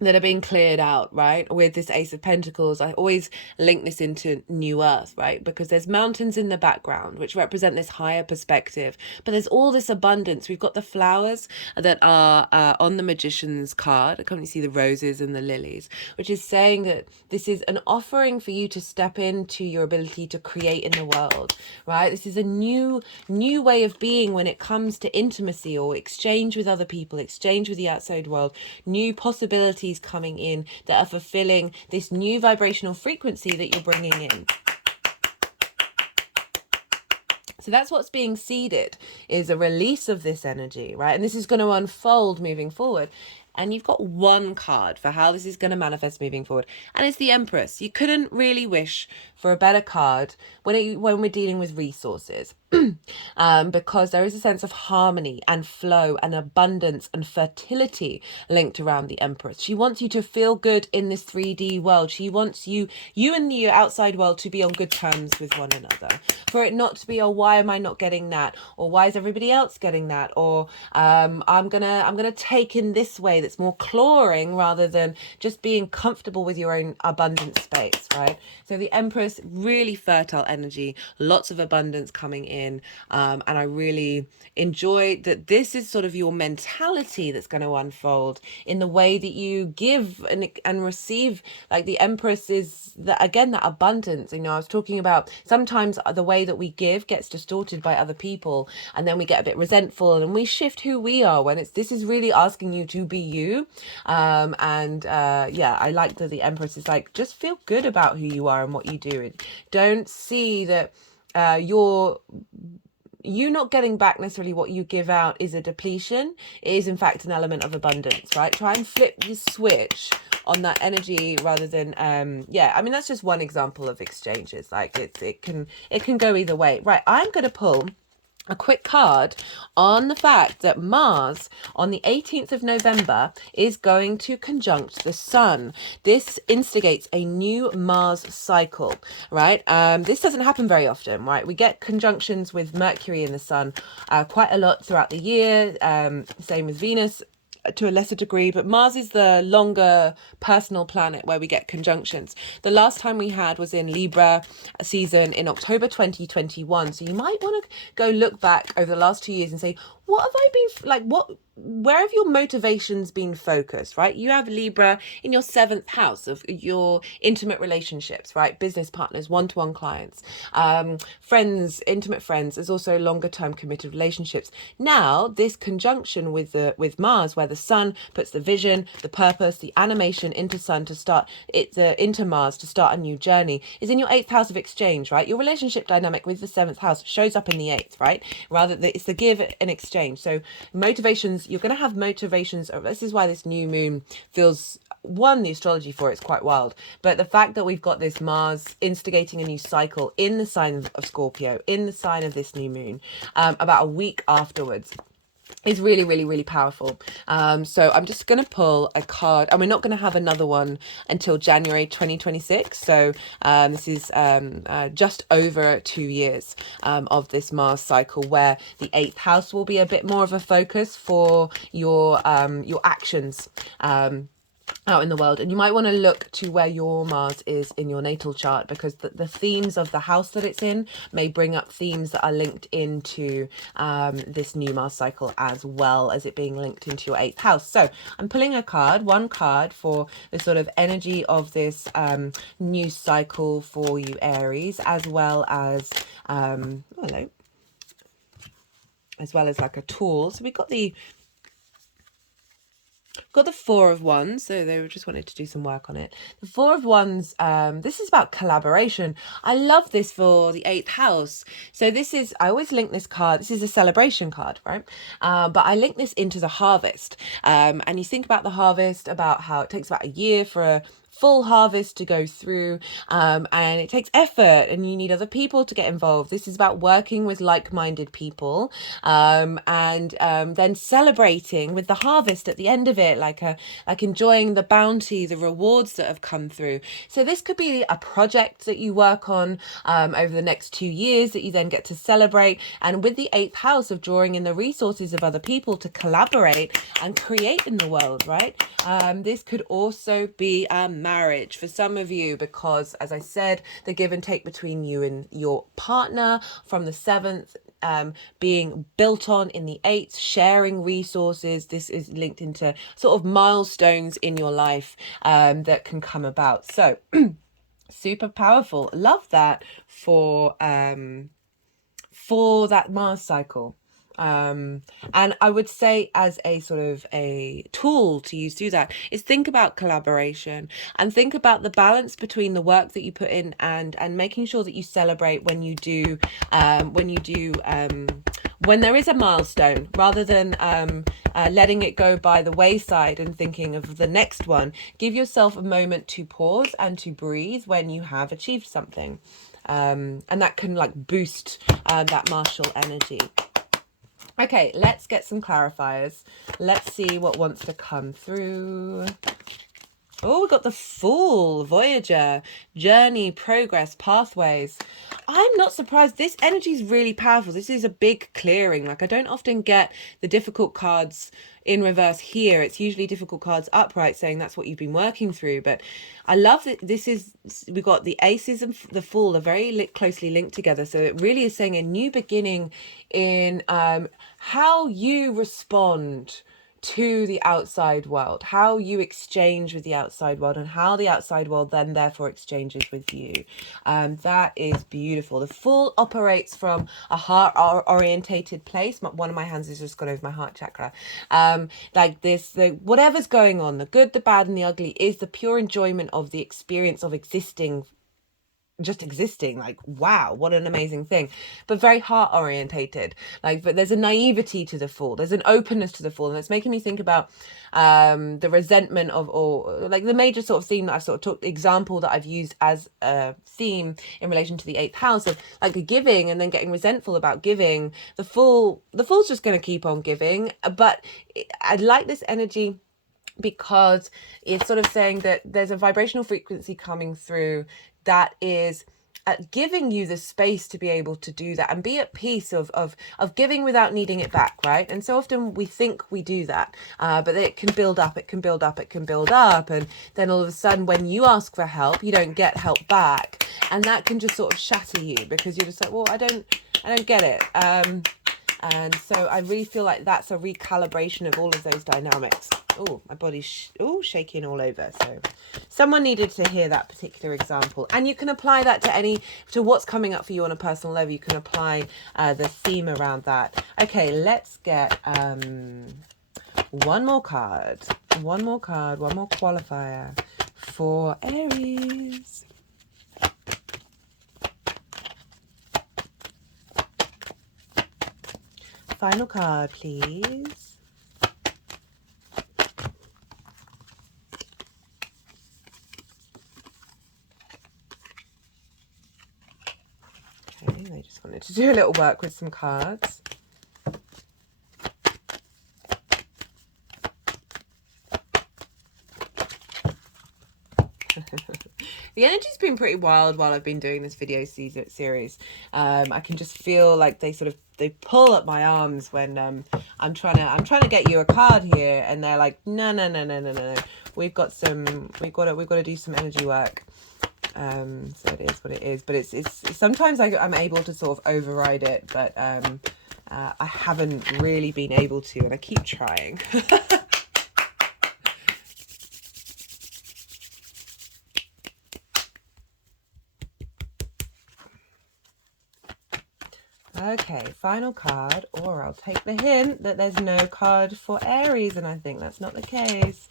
that are being cleared out, right? With this Ace of Pentacles, I always link this into New Earth, right? Because there's mountains in the background, which represent this higher perspective. But there's all this abundance. We've got the flowers that are on the Magician's card. I can't really see the roses and the lilies, which is saying that this is an offering for you to step into your ability to create in the world, right? This is a new way of being when it comes to intimacy or exchange with other people, exchange with the outside world, new possibilities coming in that are fulfilling this new vibrational frequency that you're bringing in. So that's what's being seeded, is a release of this energy, right? And this is going to unfold moving forward. And you've got one card for how this is going to manifest moving forward, and it's the Empress. You couldn't really wish for a better card when we're dealing with resources. Because there is a sense of harmony and flow and abundance and fertility linked around the Empress. She wants you to feel good in this 3D world. She wants you and the outside world to be on good terms with one another. For it not to be, oh, why am I not getting that? Or why is everybody else getting that? Or I'm gonna take in this way that's more clawing rather than just being comfortable with your own abundant space, right? So the Empress, really fertile energy, lots of abundance coming in. And I really enjoy that this is sort of your mentality that's going to unfold in the way that you give and receive. Like the Empress is that abundance. You know, I was talking about sometimes the way that we give gets distorted by other people, and then we get a bit resentful and we shift who we are when this is really asking you to be you. Yeah, I like that the Empress is like, just feel good about who you are and what you do. Don't see that you not getting back necessarily what you give out is a depletion. It is in fact an element of abundance, right? Try and flip the switch on that energy rather than I mean, that's just one example of exchanges. Like it can go either way, right? I'm going to pull a quick card on the fact that Mars on the 18th of November is going to conjunct the Sun. This instigates a new Mars cycle, right? This doesn't happen very often, right? We get conjunctions with Mercury and the Sun quite a lot throughout the year. Same with Venus to a lesser degree, but Mars is the longer personal planet where we get conjunctions. The last time we had was in Libra season in October 2021. So you might want to go look back over the last 2 years and say, what have I been like? Where have your motivations been focused, right? You have Libra in your 7th house of your intimate relationships, right? Business partners, one-to-one clients, friends, intimate friends. There's also longer term committed relationships. Now, this conjunction with Mars, where the Sun puts the vision, the purpose, the animation into Sun to start into Mars to start a new journey, is in your 8th house of exchange, right? Your relationship dynamic with the 7th house shows up in the 8th, right? It's the give and exchange. So motivations, you're going to have motivations. This is why this new moon feels, the astrology for it's quite wild, but the fact that we've got this Mars instigating a new cycle in the sign of Scorpio, in the sign of this new moon, about a week afterwards, is really, really, really powerful. So I'm just going to pull a card, and we're not going to have another one until January 2026. So this is just over 2 years of this Mars cycle, where the 8th house will be a bit more of a focus for your actions out in the world. And you might want to look to where your Mars is in your natal chart, because the themes of the house that it's in may bring up themes that are linked into this new Mars cycle, as well as it being linked into your 8th house. So I'm pulling one card for the sort of energy of this new cycle for you, Aries, as well as like a tool. So we got the Four of Wands, so they just wanted to do some work on it. The Four of Wands, this is about collaboration. I love this for the 8th house. So I always link this card, this is a celebration card, right? But I link this into the harvest. And you think about the harvest, about how it takes about a year for a full harvest to go through, and it takes effort, and you need other people to get involved. This is about working with like-minded people, and then celebrating with the harvest at the end of it, like enjoying the bounty, the rewards that have come through. So this could be a project that you work on over the next 2 years that you then get to celebrate, and with the 8th house of drawing in the resources of other people to collaborate and create in the world, right? This could also be a marriage for some of you, because, as I said, the give and take between you and your partner from the 7th being built on in the 8th, sharing resources. This is linked into sort of milestones in your life that can come about. So super powerful. Love that for that Mars cycle. And I would say, as a sort of a tool to use through that, is think about collaboration and think about the balance between the work that you put in and making sure that you celebrate when you do when there is a milestone, rather than letting it go by the wayside and thinking of the next one. Give yourself a moment to pause and to breathe when you have achieved something, and that can like boost that martial energy. Okay, let's get some clarifiers. Let's see what wants to come through. Oh, we got the Fool, Voyager, Journey, Progress, Pathways. I'm not surprised. This energy is really powerful. This is a big clearing. Like, I don't often get the difficult cards in reverse here. It's usually difficult cards upright, saying that's what you've been working through. But I love that we've got the Aces and the Fool are very closely linked together. So it really is saying a new beginning in how you respond to the outside world, how you exchange with the outside world, and how the outside world then therefore exchanges with you. That is beautiful. The Fool operates from a heart orientated place. One of my hands has just gone over my heart chakra. Like this, whatever's going on, the good, the bad, and the ugly, is the pure enjoyment of the experience of existing just existing. Like, wow, what an amazing thing. But very heart orientated. Like, but there's a naivety to the Fool, there's an openness to the Fool, and it's making me think about the resentment of, or like the major sort of theme that I've sort of took example that I've used as a theme in relation to the 8th house of like giving and then getting resentful about giving. The Fool's just going to keep on giving, but I like this energy because it's sort of saying that there's a vibrational frequency coming through that is giving you the space to be able to do that and be at peace of giving without needing it back, right? And so often we think we do that, but it can build up, it can build up, it can build up, and then all of a sudden when you ask for help, you don't get help back, and that can just sort of shatter you because you're just like, well, I don't get it. And so I really feel like that's a recalibration of all of those dynamics. Oh, my body's shaking all over. So someone needed to hear that particular example. And you can apply that to what's coming up for you on a personal level. You can apply the theme around that. Okay, let's get one more card. One more qualifier for Aries. Final card, please. Okay, I just wanted to do a little work with some cards. The energy's been pretty wild while I've been doing this video series. I can just feel like they pull at my arms when I'm trying to get you a card here, and they're like, no. We've got to do some energy work. So it is what it is. But it's sometimes I'm able to sort of override it, but I haven't really been able to, and I keep trying. Okay, final card, or I'll take the hint that there's no card for Aries, and I think that's not the case.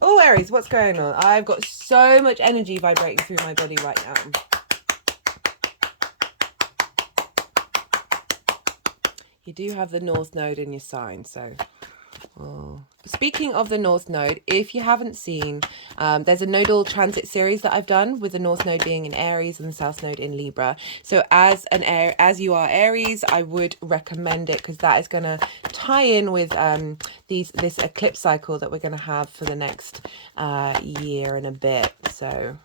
Oh, Aries, what's going on? I've got so much energy vibrating through my body right now. You do have the North Node in your sign, so... Oh. Speaking of the North Node, if you haven't seen, there's a nodal transit series that I've done with the North Node being in Aries and the South Node in Libra. So as you are Aries, I would recommend it because that is going to tie in with this eclipse cycle that we're going to have for the next year and a bit. So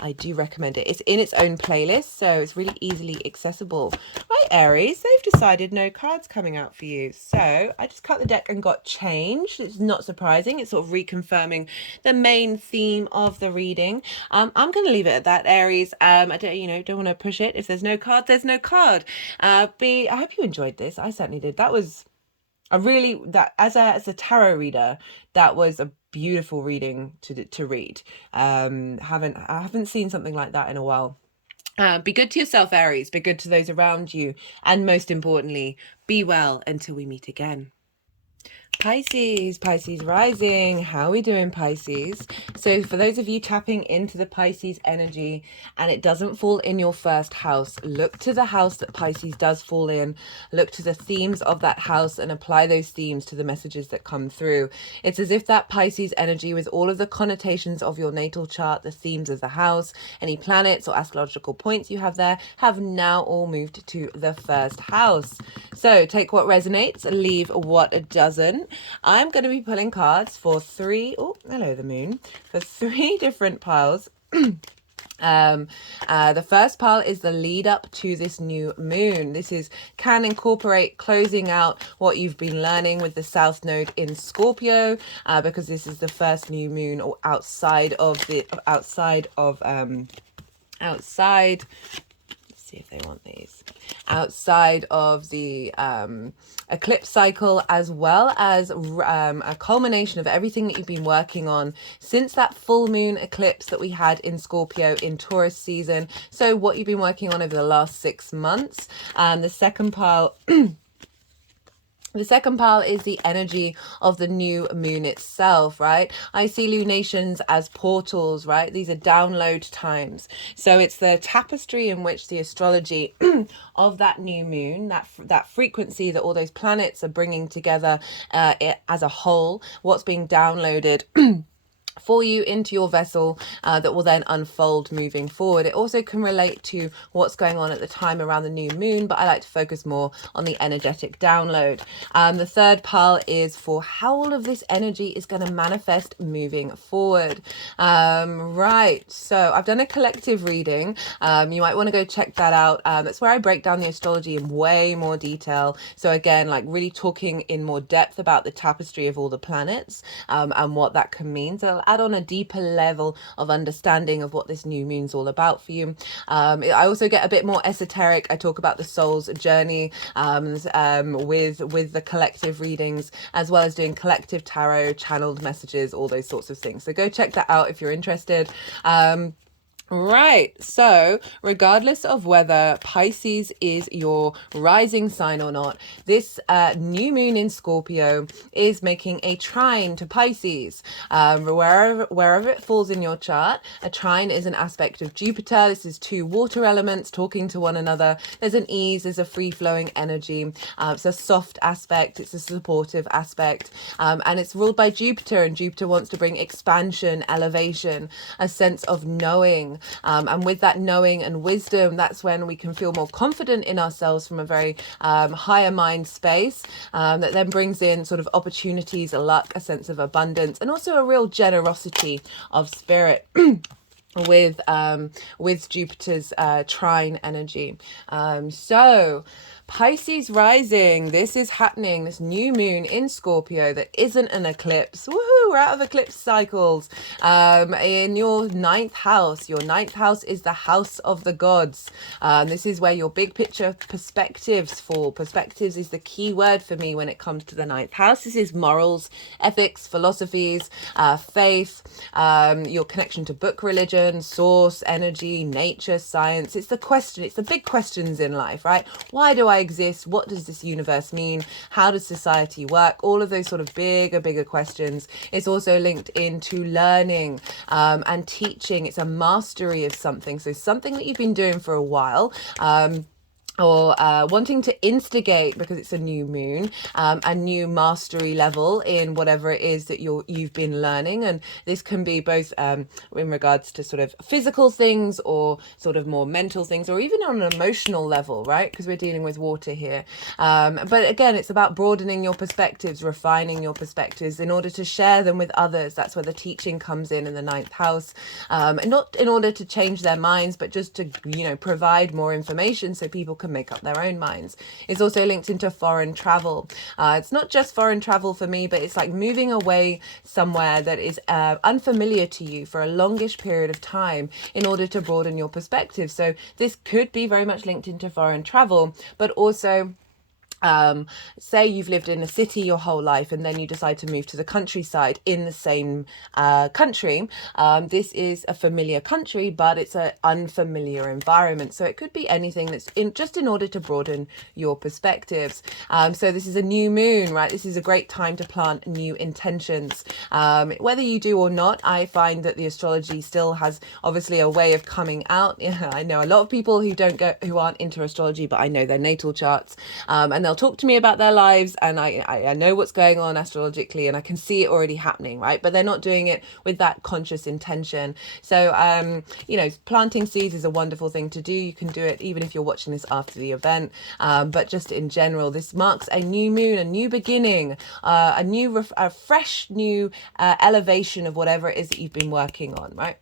I do recommend it. It's in its own playlist, so it's really easily accessible. Right, Aries, they've decided no cards coming out for you. So I just cut the deck and got changed. It's not surprising. It's sort of reconfirming the main theme of the reading. I'm going to leave it at that, Aries. I don't want to push it. If there's no card, there's no card. I hope you enjoyed this. I certainly did. That was as a tarot reader, that was a beautiful reading to read. I haven't seen something like that in a while. Be good to yourself, Aries. Be good to those around you, and most importantly, be well until we meet again. Pisces rising. How are we doing, Pisces? So for those of you tapping into the Pisces energy and it doesn't fall in your first house, look to the house that Pisces does fall in. Look to the themes of that house and apply those themes to the messages that come through. It's as if that Pisces energy, with all of the connotations of your natal chart, the themes of the house, any planets or astrological points you have there, have now all moved to the first house. So take what resonates, leave what doesn't. I'm going to be pulling cards for hello the moon, for 3 different piles. The first pile is the lead up to this new moon. This can incorporate closing out what you've been learning with the South Node in Scorpio, because this is the first new moon or outside. Let's see if they want these. Outside of the eclipse cycle, as well as a culmination of everything that you've been working on since that full moon eclipse that we had in Scorpio in Taurus season. So what you've been working on over the last 6 months. The second pile The second pile is the energy of the new moon itself, right? I see lunations as portals, right? These are download times. So it's the tapestry in which the astrology of that new moon, that frequency that all those planets are bringing together as a whole, what's being downloaded for you into your vessel that will then unfold moving forward. It also can relate to what's going on at the time around the new moon, but I like to focus more on the energetic download. The third pile is for how all of this energy is going to manifest moving forward. Right, so I've done a collective reading. You might want to go check that out. That's where I break down the astrology in way more detail. So again, like really talking in more depth about the tapestry of all the planets and what that can mean. So add on a deeper level of understanding of what this new moon's all about for you. I also get a bit more esoteric. I talk about the soul's journey with the collective readings, as well as doing collective tarot, channeled messages, all those sorts of things. So go check that out if you're interested. Right, so regardless of whether Pisces is your rising sign or not, this new moon in Scorpio is making a trine to Pisces. Wherever it falls in your chart, a trine is an aspect of Jupiter. This is two water elements talking to one another. There's an ease, there's a free-flowing energy. It's a soft aspect, it's a supportive aspect, and it's ruled by Jupiter, and Jupiter wants to bring expansion, elevation, a sense of knowing. And with that knowing and wisdom, that's when we can feel more confident in ourselves from a very higher mind space that then brings in sort of opportunities, a luck, a sense of abundance, and also a real generosity of spirit. With Jupiter's trine energy. So Pisces rising, this is happening, this new moon in Scorpio that isn't an eclipse. Woohoo, we're out of eclipse cycles. In your ninth house. Your ninth house is the house of the gods. This is where your big picture perspectives fall. Perspectives is the key word for me when it comes to the ninth house. This is morals, ethics, philosophies, faith, your connection to book religion, source, energy, nature, science. It's the question, it's the big questions in life, right? Why do I exist? What does this universe mean? How does society work? All of those sort of bigger questions. It's also linked into learning and teaching. It's a mastery of something. So something that you've been doing for a while. Or wanting to instigate, because it's a new moon, a new mastery level in whatever it is that you've been learning. And this can be both in regards to sort of physical things or sort of more mental things, or even on an emotional level, right? Because we're dealing with water here. But again, it's about broadening your perspectives, refining your perspectives in order to share them with others. That's where the teaching comes in the ninth house. And not in order to change their minds, but just to, provide more information so people can make up their own minds. It's also linked into foreign travel. It's not just foreign travel for me, but it's like moving away somewhere that is unfamiliar to you for a longish period of time in order to broaden your perspective. So this could be very much linked into foreign travel, but also say you've lived in a city your whole life and then you decide to move to the countryside in the same country. This is a familiar country, but it's an unfamiliar environment. So it could be anything that's just in order to broaden your perspectives. So this is a new moon, right? This is a great time to plant new intentions. Whether you do or not, I find that the astrology still has obviously a way of coming out. I know a lot of people who aren't into astrology, but I know their natal charts, and they'll talk to me about their lives, and I know what's going on astrologically, and I can see it already happening, right? But they're not doing it with that conscious intention. So, planting seeds is a wonderful thing to do. You can do it even if you're watching this after the event. But just in general, this marks a new moon, a new beginning, a fresh new elevation of whatever it is that you've been working on, right?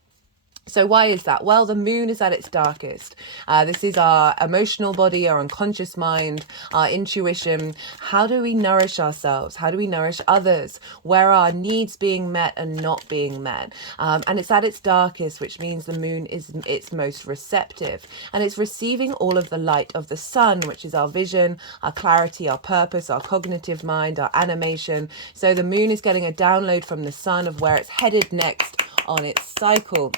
So why is that? Well, the moon is at its darkest. This is our emotional body, our unconscious mind, our intuition. How do we nourish ourselves? How do we nourish others? Where are our needs being met and not being met? And it's at its darkest, which means the moon is its most receptive. And it's receiving all of the light of the sun, which is our vision, our clarity, our purpose, our cognitive mind, our animation. So the moon is getting a download from the sun of where it's headed next on its cycle.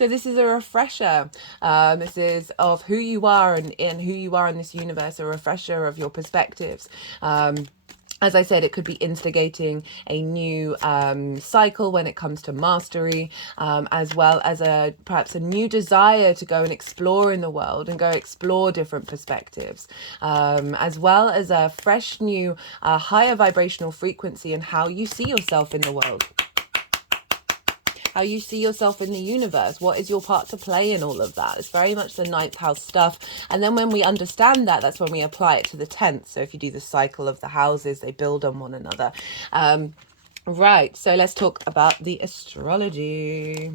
So this is a refresher. This is of who you are and who you are in this universe, a refresher of your perspectives. As I said, it could be instigating a new cycle when it comes to mastery, as well as perhaps a new desire to go and explore in the world and go explore different perspectives, as well as a fresh new higher vibrational frequency in how you see yourself in the world, how you see yourself in the universe. What is your part to play in all of that? It's very much the ninth house stuff. And then when we understand that, that's when we apply it to the 10th. So if you do the cycle of the houses, they build on one another. Right, so let's talk about the astrology.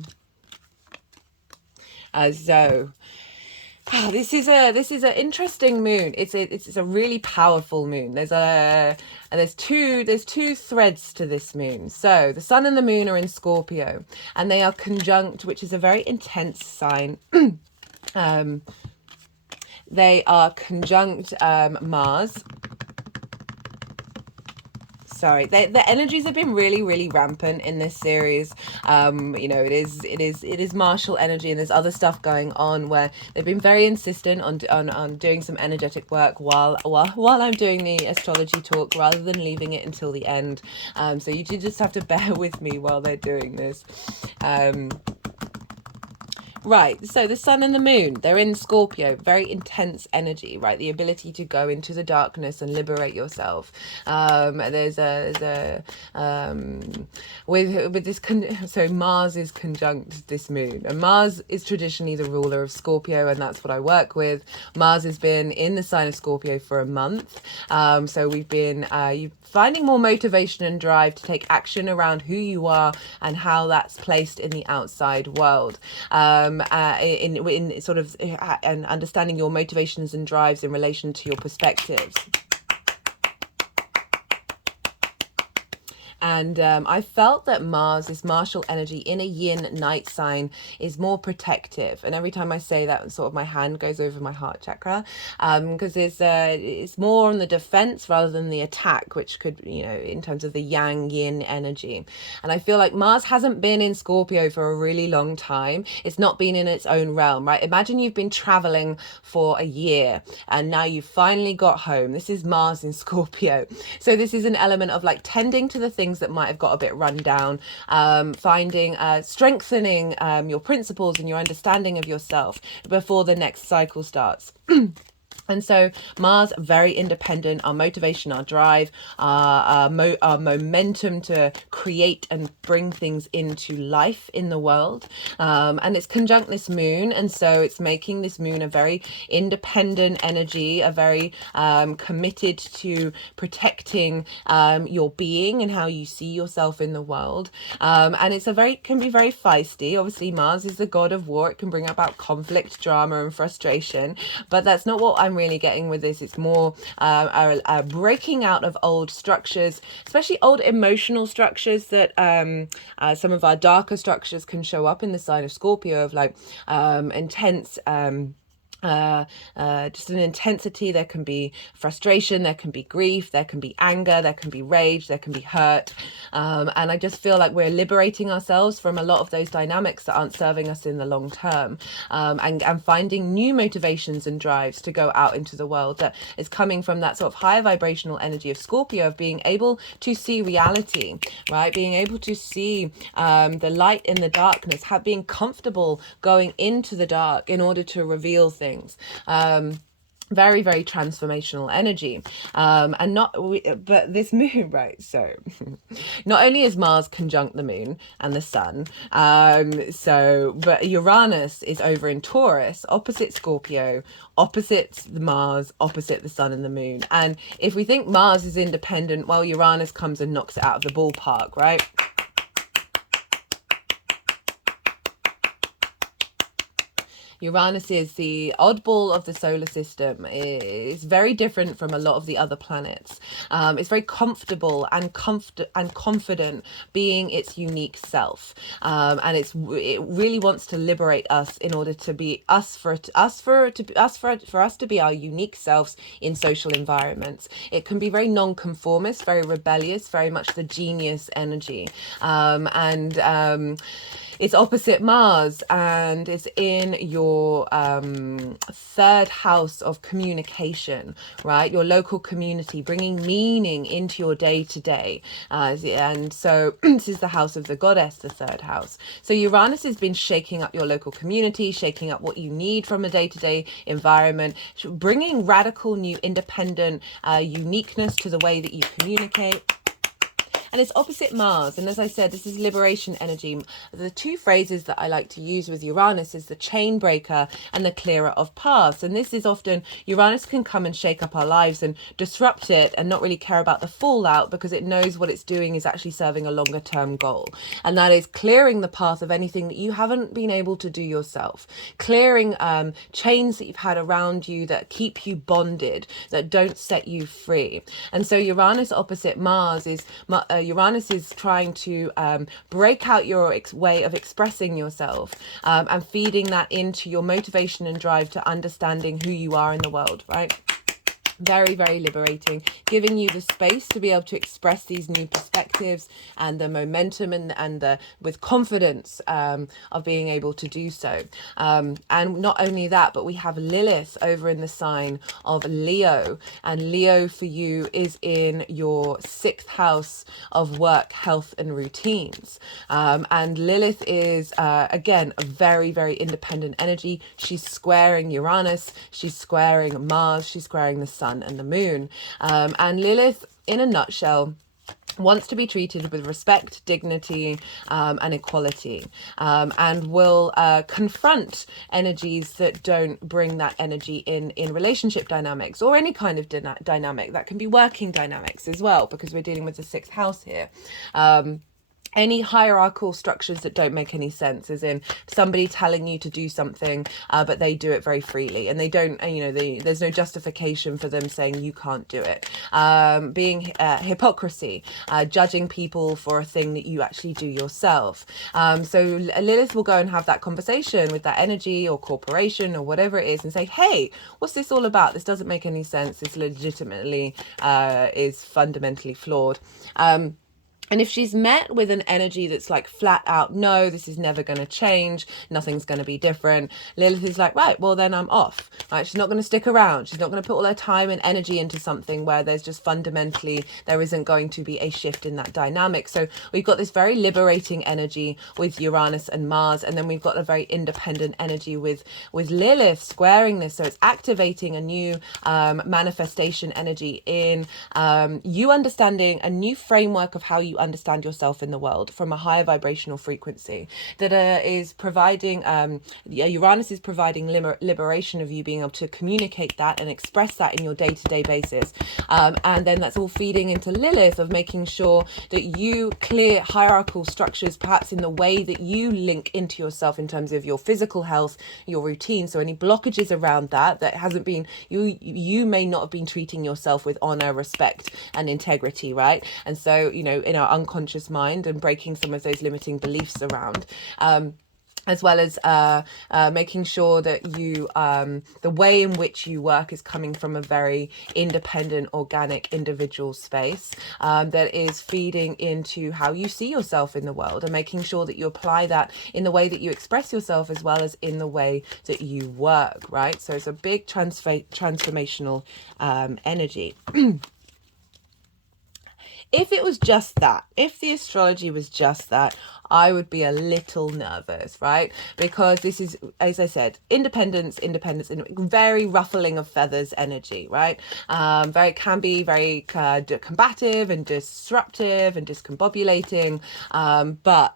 This is an interesting moon. It's a really powerful moon. There's two threads to this moon. So the sun and the moon are in Scorpio, and they are conjunct, which is a very intense sign. They are conjunct Mars. Sorry, the energies have been really rampant in this series. You know, it is martial energy, and there's other stuff going on where they've been very insistent on doing some energetic work while I'm doing the astrology talk, rather than leaving it until the end. So you do just have to bear with me while they're doing this. Right, so the sun and the moon, they're in Scorpio, very intense energy, right? The ability to go into the darkness and liberate yourself. With this, so Mars is conjunct this moon, and Mars is traditionally the ruler of Scorpio, and that's what I work with. Mars has been in the sign of Scorpio for a month, so we've been finding more motivation and drive to take action around who you are and how that's placed in the outside world. In sort of and understanding your motivations and drives in relation to your perspectives. And I felt that Mars, this martial energy in a yin night sign, is more protective. And every time I say that, sort of my hand goes over my heart chakra, because it's more on the defense rather than the attack, which could, you know, in terms of the yang yin energy. And I feel like Mars hasn't been in Scorpio for a really long time. It's not been in its own realm, right? Imagine you've been traveling for a year and now you've finally got home. This is Mars in Scorpio. So this is an element of like tending to the things that might have got a bit run down, strengthening your principles and your understanding of yourself before the next cycle starts. And so Mars, very independent, our motivation, our drive, our momentum to create and bring things into life in the world. And it's conjunct this moon. And so it's making this moon a very independent energy, a very committed to protecting your being and how you see yourself in the world. And it's can be very feisty. Obviously, Mars is the god of war. It can bring about conflict, drama, and frustration. But that's not what I'm really getting with this. It's more a breaking out of old structures, especially old emotional structures that some of our darker structures can show up in the sign of Scorpio, of like intense just an intensity. There can be frustration, there can be grief, there can be anger, there can be rage, there can be hurt, and I just feel like we're liberating ourselves from a lot of those dynamics that aren't serving us in the long term, and finding new motivations and drives to go out into the world that is coming from that sort of higher vibrational energy of Scorpio, of being able to see reality, right? Being able to see the light in the darkness, being comfortable going into the dark in order to reveal things. Very transformational energy, but this moon, right? So not only is Mars conjunct the moon and the sun, but Uranus is over in Taurus, opposite Scorpio, opposite the Mars, opposite the sun and the moon. And if we think Mars is independent, well, Uranus comes and knocks it out of the ballpark, right? Uranus is the oddball of the solar system. It's very different from a lot of the other planets. It's very comfortable and confident being its unique self. And it really wants to liberate us in order to be for us to be our unique selves in social environments. It can be very non-conformist, very rebellious, very much the genius energy. it's opposite Mars, and it's in your third house of communication, right? Your local community, bringing meaning into your day-to-day. And so this is the house of the goddess, the third house. So Uranus has been shaking up your local community, shaking up what you need from a day-to-day environment, bringing radical new independent uniqueness to the way that you communicate. And it's opposite Mars. And as I said, this is liberation energy. The two phrases that I like to use with Uranus is the chain breaker and the clearer of paths. And this is often, Uranus can come and shake up our lives and disrupt it and not really care about the fallout, because it knows what it's doing is actually serving a longer term goal. And that is clearing the path of anything that you haven't been able to do yourself. Clearing chains that you've had around you that keep you bonded, that don't set you free. And so Uranus opposite Mars is... Uranus is trying to break out your way of expressing yourself and feeding that into your motivation and drive to understanding who you are in the world, right? Very, very liberating, giving you the space to be able to express these new perspectives and the momentum and the with confidence of being able to do so. And not only that, but we have Lilith over in the sign of Leo, and Leo for you is in your 6th house of work, health and routines. And Lilith is again a very, very independent energy. She's squaring Uranus, she's squaring Mars, she's squaring the Sun and the Moon. And Lilith, in a nutshell, wants to be treated with respect, dignity, and equality, and will confront energies that don't bring that energy in relationship dynamics, or any kind of dynamic. That can be working dynamics as well, because we're dealing with the 6th house here. Any hierarchical structures that don't make any sense, as in somebody telling you to do something, but they do it very freely, and they don't, there's no justification for them saying you can't do it. Being hypocrisy, judging people for a thing that you actually do yourself. So Lilith will go and have that conversation with that energy or corporation or whatever it is and say, hey, what's this all about? This doesn't make any sense. This legitimately is fundamentally flawed. And if she's met with an energy that's like flat out, no, this is never going to change, nothing's going to be different, Lilith is like, right, well then I'm off, right? She's not going to stick around. She's not going to put all her time and energy into something where there's just fundamentally, there isn't going to be a shift in that dynamic. So we've got this very liberating energy with Uranus and Mars, and then we've got a very independent energy with Lilith squaring this. So it's activating a new manifestation energy in you understanding a new framework of how you understand yourself in the world from a higher vibrational frequency that is providing Uranus is providing liberation of you being able to communicate that and express that in your day-to-day basis, and then that's all feeding into Lilith of making sure that you clear hierarchical structures perhaps in the way that you link into yourself in terms of your physical health, your routine. So any blockages around that hasn't been, you may not have been treating yourself with honor, respect and integrity, right? And so in our unconscious mind, and breaking some of those limiting beliefs around, as well as making sure that you the way in which you work is coming from a very independent, organic, individual space that is feeding into how you see yourself in the world, and making sure that you apply that in the way that you express yourself as well as in the way that you work, right? So it's a big transformational energy. If it was just that, if the astrology was just that, I would be a little nervous, right? Because this is, as I said, independence, very ruffling of feathers energy, right? Can be very combative and disruptive and discombobulating, but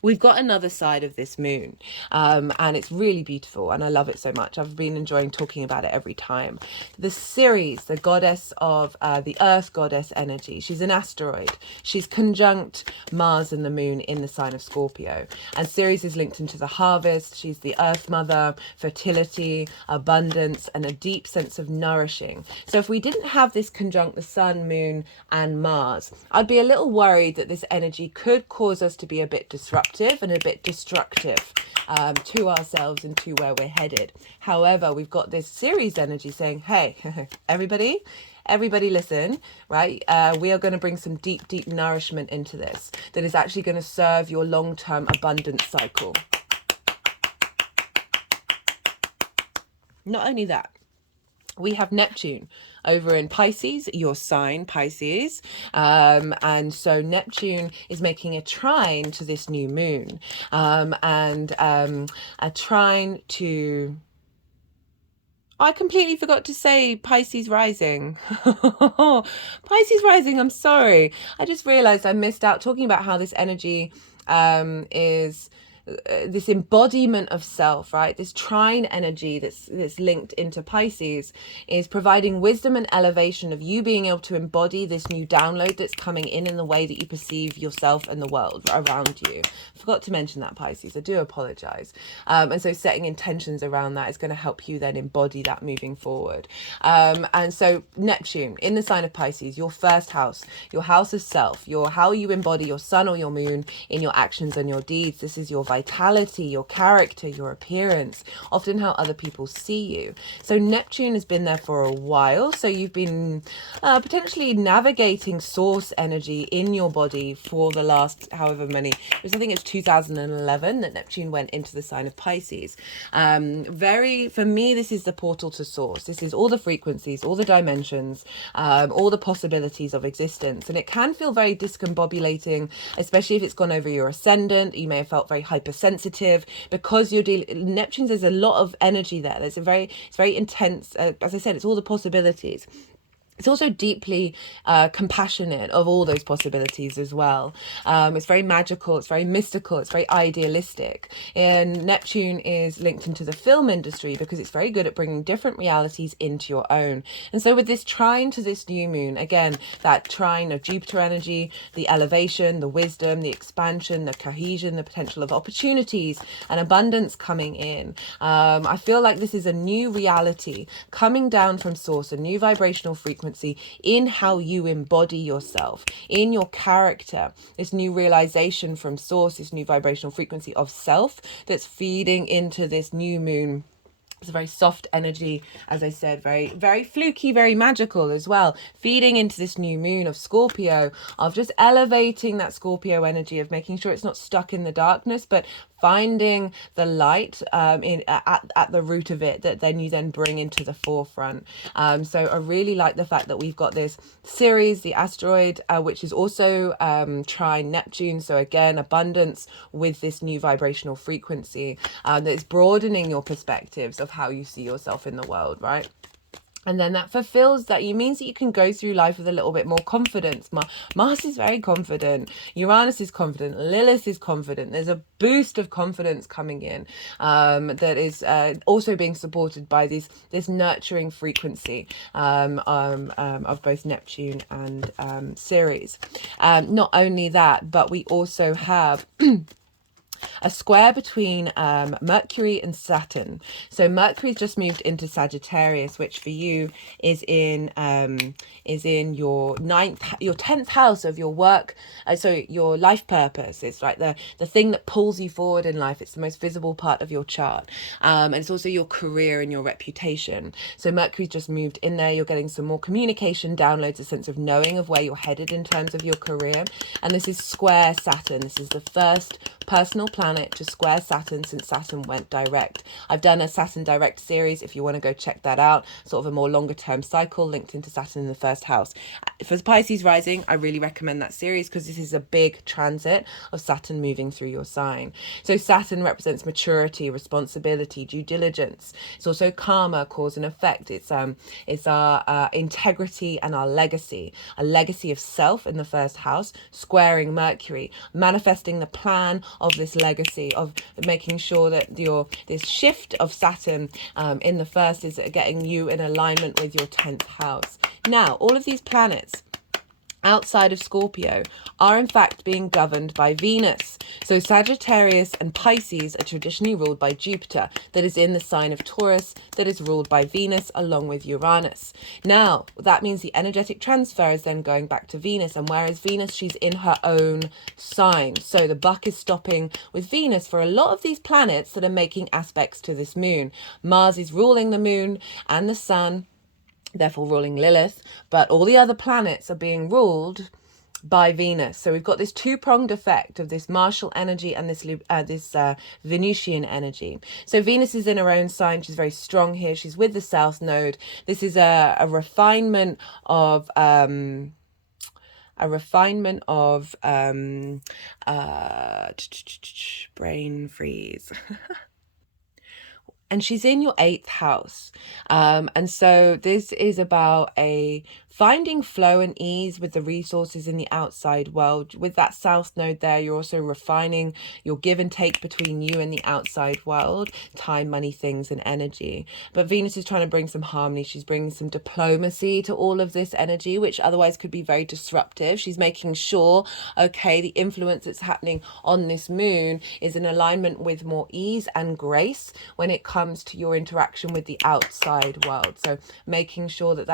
we've got another side of this moon, and it's really beautiful, and I love it so much. I've been enjoying talking about it every time. The Ceres, the goddess of the earth goddess energy, she's an asteroid. She's conjunct Mars and the moon in the sign of Scorpio, and Ceres is linked into the harvest. She's the earth mother, fertility, abundance, and a deep sense of nourishing. So if we didn't have this conjunct the sun, moon and Mars, I'd be a little worried that this energy could cause us to be a bit disruptive and a bit destructive to ourselves and to where we're headed. However, we've got this Ceres energy saying, hey, everybody, everybody listen, right? We are going to bring some deep, deep nourishment into this that is actually going to serve your long-term abundance cycle. Not only that, we have Neptune over in Pisces, your sign, Pisces. And so Neptune is making a trine to this new moon, and a trine to... I completely forgot to say Pisces rising. Pisces rising, I'm sorry. I just realized I missed out talking about how this energy is this embodiment of self, right? This trine energy that's linked into Pisces is providing wisdom and elevation of you being able to embody this new download that's coming in the way that you perceive yourself and the world around you. Forgot to mention that, Pisces. I do apologize. And so setting intentions around that is going to help you then embody that moving forward. And so Neptune in the sign of Pisces, your first house, your house of self, how you embody your sun or your moon in your actions and your deeds. This is your vitality, your character, your appearance, often how other people see you. So Neptune has been there for a while. So you've been potentially navigating source energy in your body for the last however many, because I think it's 2011 that Neptune went into the sign of Pisces. For me, this is the portal to source. This is all the frequencies, all the dimensions, all the possibilities of existence. And it can feel very discombobulating, especially if it's gone over your ascendant. You may have felt very hypersensitive because you're dealing... Neptune, there's a lot of energy there. It's very intense. As I said, it's all the possibilities. It's also deeply compassionate of all those possibilities as well. It's very magical, it's very mystical, it's very idealistic. And Neptune is linked into the film industry because it's very good at bringing different realities into your own. And so with this trine to this new moon, again, that trine of Jupiter energy, the elevation, the wisdom, the expansion, the cohesion, the potential of opportunities and abundance coming in. I feel like this is a new reality coming down from source, a new vibrational frequency in how you embody yourself, in your character, this new realization from source, this new vibrational frequency of self that's feeding into this new moon. It's a very soft energy, as I said, very fluky, very magical as well, feeding into this new moon of Scorpio, of just elevating that Scorpio energy, of making sure it's not stuck in the darkness, but finding the light at the root of it that then you bring into the forefront. So I really like the fact that we've got this Ceres, the asteroid, which is also trine Neptune. So again, abundance with this new vibrational frequency that's broadening your perspectives of how you see yourself in the world, right? And then that fulfills that. It means that you can go through life with a little bit more confidence. Mars is very confident. Uranus is confident. Lilith is confident. There's a boost of confidence coming in that is also being supported by this nurturing frequency of both Neptune and Ceres. Not only that, but we also have... a square between Mercury and Saturn. So Mercury's just moved into Sagittarius, which for you is in your 10th house of your work. So your life purpose. It's like the thing that pulls you forward in life. It's the most visible part of your chart. And it's also your career and your reputation. So Mercury's just moved in there. You're getting some more communication downloads, a sense of knowing of where you're headed in terms of your career. And this is square Saturn. This is the first personal planet to square Saturn since Saturn went direct. I've done a Saturn direct series if you want to go check that out, sort of a more longer term cycle linked into Saturn in the first house. For Pisces rising, I really recommend that series because this is a big transit of Saturn moving through your sign. So Saturn represents maturity, responsibility, due diligence. It's also karma, cause and effect. It's our integrity and our legacy, a legacy of self in the first house, squaring Mercury, manifesting the plan of this legacy, of making sure that this shift of Saturn in the first is getting you in alignment with your 10th house. Now, all of these planets outside of Scorpio are in fact being governed by Venus. So Sagittarius and Pisces are traditionally ruled by Jupiter, that is in the sign of Taurus, that is ruled by Venus along with Uranus. Now, that means the energetic transfer is then going back to Venus, and whereas Venus, she's in her own sign. So the buck is stopping with Venus for a lot of these planets that are making aspects to this moon. Mars is ruling the moon and the sun. therefore ruling Lilith, but all the other planets are being ruled by Venus. So we've got this two-pronged effect of this martial energy and this Venusian energy. So Venus is in her own sign. She's very strong here. She's with the South Node. This is a refinement of brain freeze. And she's in your 8th house. And so this is about a finding flow and ease with the resources in the outside world. With that South Node there, you're also refining your give and take between you and the outside world, time, money, things, and energy. But Venus is trying to bring some harmony. She's bringing some diplomacy to all of this energy, which otherwise could be very disruptive. She's making sure, okay, the influence that's happening on this moon is in alignment with more ease and grace when it comes to your interaction with the outside world. So making sure that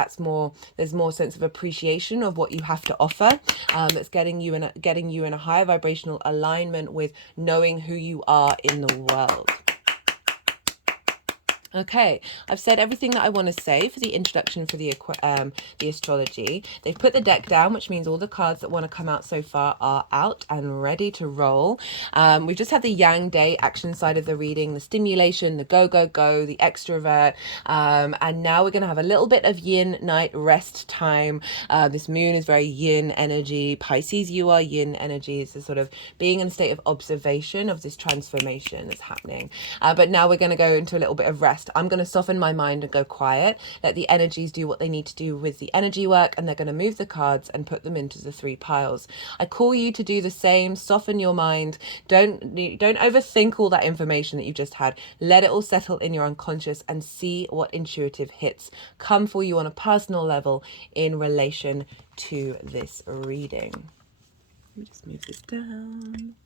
there's more sense of appreciation of what you have to offer. That's getting you in a higher vibrational alignment with knowing who you are in the world. Okay, I've said everything that I want to say for the introduction for the astrology. They've put the deck down, which means all the cards that want to come out so far are out and ready to roll. We've just had the Yang Day action side of the reading, the stimulation, the go, go, go, the extrovert. And now we're going to have a little bit of yin night rest time. This moon is very yin energy. Pisces, you are yin energy. It's a sort of being in a state of observation of this transformation that's happening. But now we're going to go into a little bit of rest. I'm going to soften my mind and go quiet, let the energies do what they need to do with the energy work, and they're going to move the cards and put them into the 3 piles. I call you to do the same. Soften your mind. Don't overthink all that information that you just had. Let it all settle in your unconscious and see what intuitive hits come for you on a personal level in relation to this reading. Let me just move this down.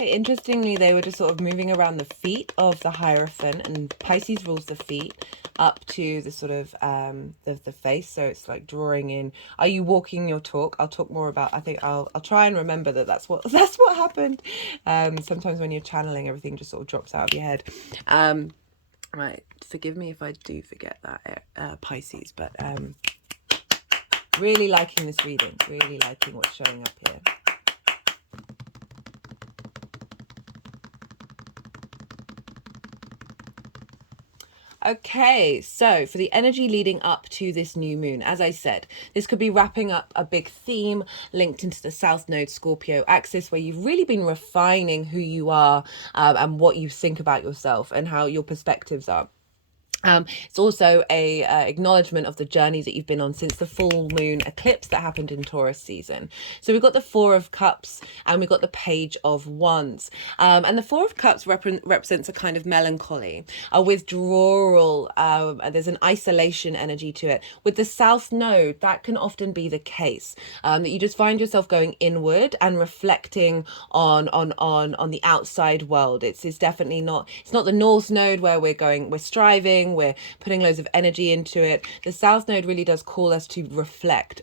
Okay, interestingly, they were just sort of moving around the feet of the Hierophant, and Pisces rules the feet up to the sort of the face, so it's like drawing in. Are you walking your talk? I'll talk more about. I think I'll try and remember that's what happened. Sometimes when you're channeling, everything just sort of drops out of your head. Right, forgive me if I do forget that, Pisces, but really liking this reading. Really liking what's showing up here. Okay, so for the energy leading up to this new moon, as I said, this could be wrapping up a big theme linked into the South Node Scorpio axis, where you've really been refining who you are and what you think about yourself and how your perspectives are. It's also a acknowledgement of the journey that you've been on since the full moon eclipse that happened in Taurus season. So we've got the 4 of Cups and we've got the Page of Wands. And the 4 of Cups represents a kind of melancholy, a withdrawal. There's an isolation energy to it. With the South Node, that can often be the case, that you just find yourself going inward and reflecting on the outside world. It's definitely not, it's not the North Node where we're striving, we're putting loads of energy into it. The South Node really does call us to reflect.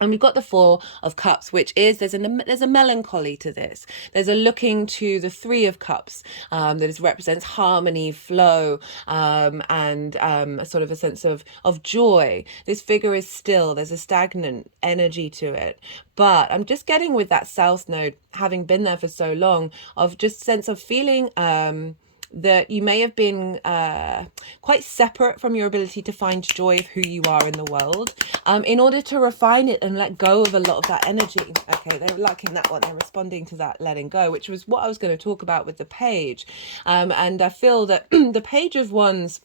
And we've got the Four of Cups, which is, there's a melancholy to this. There's a looking to the Three of Cups, that is, represents harmony, flow, and a sort of a sense of joy. This figure is still, there's a stagnant energy to it. But I'm just getting with that South Node, having been there for so long, of just sense of feeling that you may have been quite separate from your ability to find joy of who you are in the world, in order to refine it and let go of a lot of that energy. Okay, they're liking that one. They're responding to that letting go, which was what I was going to talk about with the page. And I feel that the Page of Wands,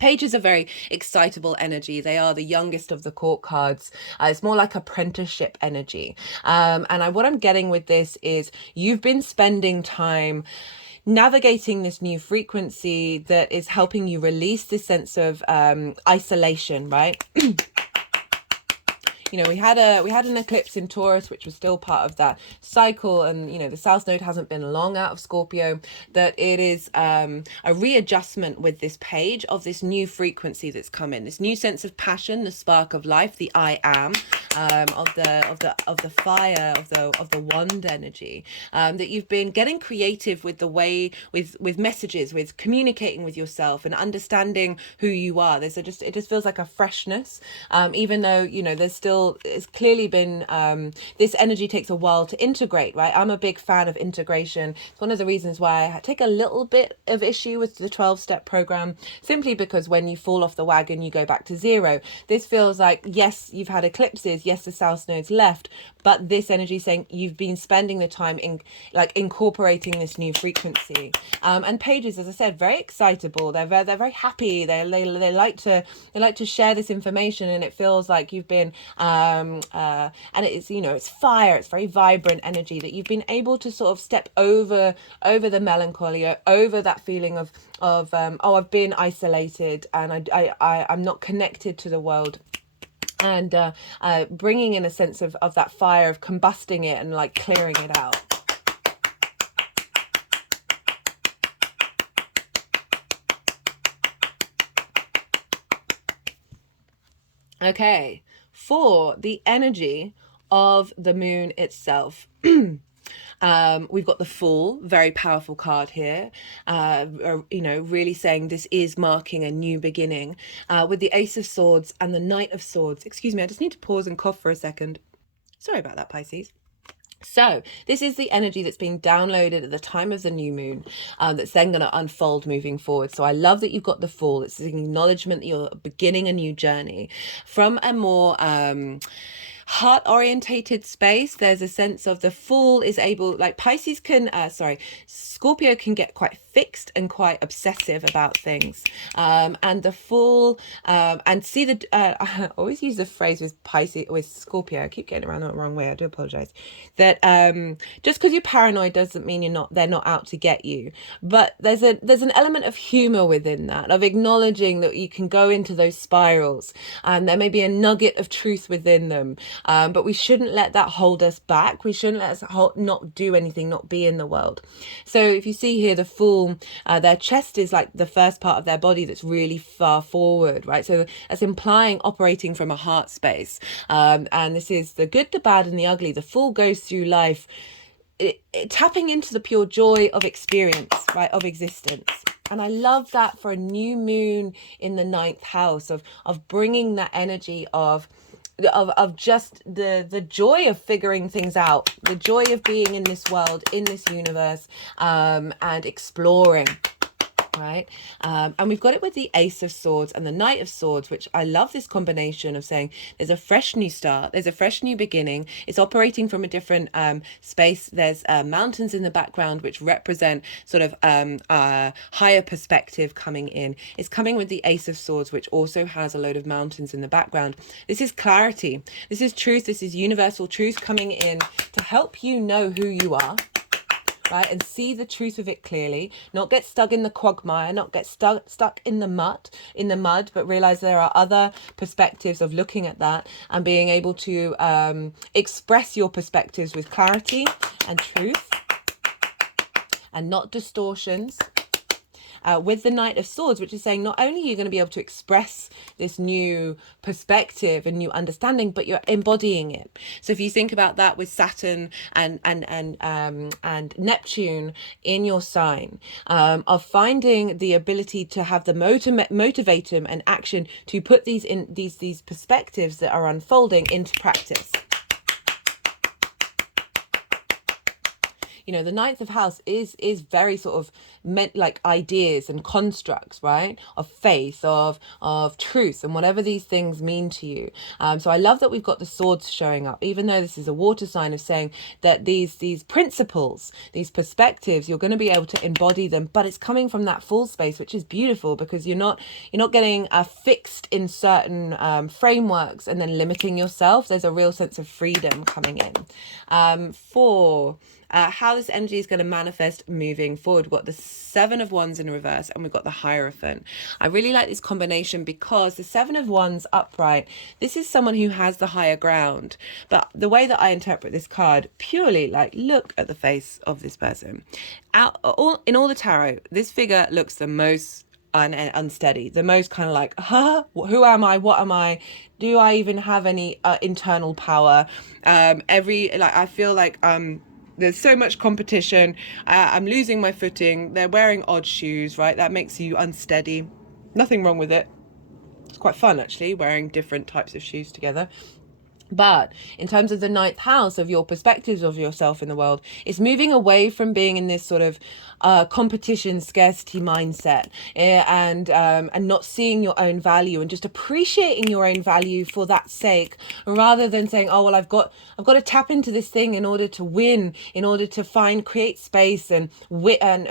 Pages are very excitable energy. They are the youngest of the court cards. It's more like apprenticeship energy. What I'm getting with this is you've been spending time navigating this new frequency that is helping you release this sense of isolation, right? You know, we had an eclipse in Taurus, which was still part of that cycle, and you know, the South Node hasn't been long out of Scorpio. That it is a readjustment with this page of this new frequency that's come in, this new sense of passion, the spark of life, the I am, of the fire, of the wand energy. That you've been getting creative with the way, with messages, with communicating with yourself and understanding who you are. It just feels like a freshness, even though, you know, there's still, it's clearly been, this energy takes a while to integrate, right? I'm a big fan of integration. It's one of the reasons why I take a little bit of issue with the 12-step program, simply because when you fall off the wagon, you go back to zero. This feels like, yes, you've had eclipses, yes, the South Node's left, but this energy saying you've been spending the time in, like, incorporating this new frequency. And Pages, as I said, very excitable. They're very happy. They like to share this information, and it feels like you've been and it's, you know, it's fire, it's very vibrant energy, that you've been able to sort of step over the melancholy, over that feeling of oh, I've been isolated and I'm not connected to the world, and bringing in a sense of that fire, of combusting it and like clearing it out. Okay, for the energy of the moon itself. We've got the Fool, very powerful card here, you know, really saying this is marking a new beginning, with the Ace of Swords and the Knight of Swords. Excuse me, I just need to pause and cough for a second. Sorry about that, Pisces. So this is the energy that's being downloaded at the time of the new moon, that's then going to unfold moving forward. So I love that you've got the Fool. It's an acknowledgement that you're beginning a new journey from a more heart orientated space. There's a sense of the Fool is able, like Pisces can, Scorpio can get quite fixed and quite obsessive about things, and the Fool, and see the I always use the phrase with Pisces, with Scorpio, I keep getting around the wrong way, I do apologize, that just because you're paranoid doesn't mean they're not out to get you. But there's an element of humor within that, of acknowledging that you can go into those spirals, and there may be a nugget of truth within them, but we shouldn't let that hold us back. We shouldn't let us not do anything, not be in the world. So if you see here the Fool, their chest is like the first part of their body that's really far forward, right? So that's implying operating from a heart space, and this is the good, the bad, and the ugly. The Fool goes through life tapping into the pure joy of experience, right, of existence. And I love that for a new moon in the 9th house, of bringing that energy of just the joy of figuring things out, the joy of being in this world, in this universe, and exploring. Right, and we've got it with the Ace of Swords and the Knight of Swords, which I love this combination of saying there's a fresh new start, there's a fresh new beginning. It's operating from a different space. There's mountains in the background which represent sort of higher perspective coming in. It's coming with the Ace of Swords, which also has a load of mountains in the background. This is clarity, this is truth, this is universal truth coming in to help you know who you are, right, and see the truth of it clearly, not get stuck in the quagmire, not get stuck in the mud, but realize there are other perspectives of looking at that, and being able to express your perspectives with clarity and truth, and not distortions. with the Knight of Swords, which is saying not only are you going to be able to express this new perspective and new understanding, but you're embodying it. So if you think about that with Saturn and Neptune in your sign, of finding the ability to have the motivatum and action to put these perspectives that are unfolding into practice. You know, the ninth of house is very sort of meant like ideas and constructs, right? Of faith, of truth, and whatever these things mean to you. So I love that we've got the swords showing up, even though this is a water sign, of saying that these principles, these perspectives, you're going to be able to embody them, but it's coming from that full space, which is beautiful, because you're not getting fixed in certain frameworks and then limiting yourself. There's a real sense of freedom coming in. How this energy is going to manifest moving forward. We've got the Seven of Wands in reverse, and we've got the Hierophant. I really like this combination because the Seven of Wands upright, this is someone who has the higher ground. But the way that I interpret this card, purely like, look at the face of this person. In all the tarot, this figure looks the most unsteady, the most kind of like, who am I? What am I? Do I even have any internal power? I feel like there's so much competition. I'm losing my footing. They're wearing odd shoes, right? That makes you unsteady. Nothing wrong with it. It's quite fun, actually, wearing different types of shoes together. But in terms of the ninth house, of your perspectives of yourself in the world, it's moving away from being in this sort of competition, scarcity mindset, and not seeing your own value and just appreciating your own value for that sake, rather than saying, oh well, I've got to tap into this thing in order to win, in order to create space and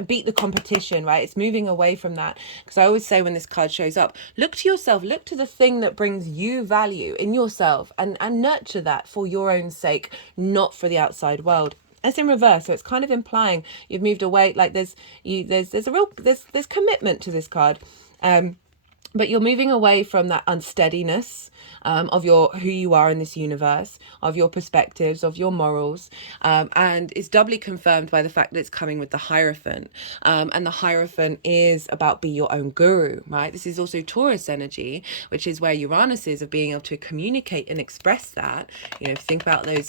beat the competition, right? It's moving away from that. Because I always say, when this card shows up, look to yourself, look to the thing that brings you value in yourself, and nurture that for your own sake, not for the outside world. It's in reverse, so it's kind of implying you've moved away. Like there's commitment to this card, but you're moving away from that unsteadiness of who you are in this universe, of your perspectives, of your morals, and it's doubly confirmed by the fact that it's coming with the Hierophant, and the Hierophant is about be your own guru, right? This is also Taurus energy, which is where Uranus is, of being able to communicate and express that. You know, think about those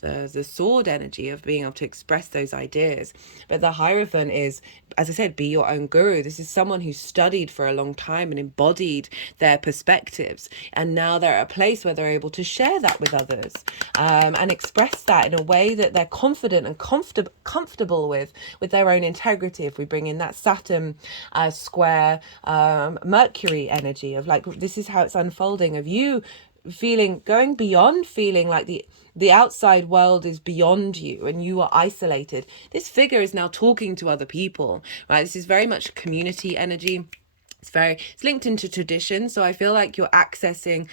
the sword energy of being able to express those ideas. But the Hierophant is, as I said, be your own guru. This is someone who studied for a long time and embodied their perspectives, and now they're at a place where they're able to share that with others, and express that in a way that they're confident and comfortable with their own integrity. If we bring in that Saturn square Mercury energy of like, this is how it's unfolding, of you going beyond feeling like the outside world is beyond you and you are isolated. This figure is now talking to other people, right? This is very much community energy. It's linked into tradition, so I feel like you're accessing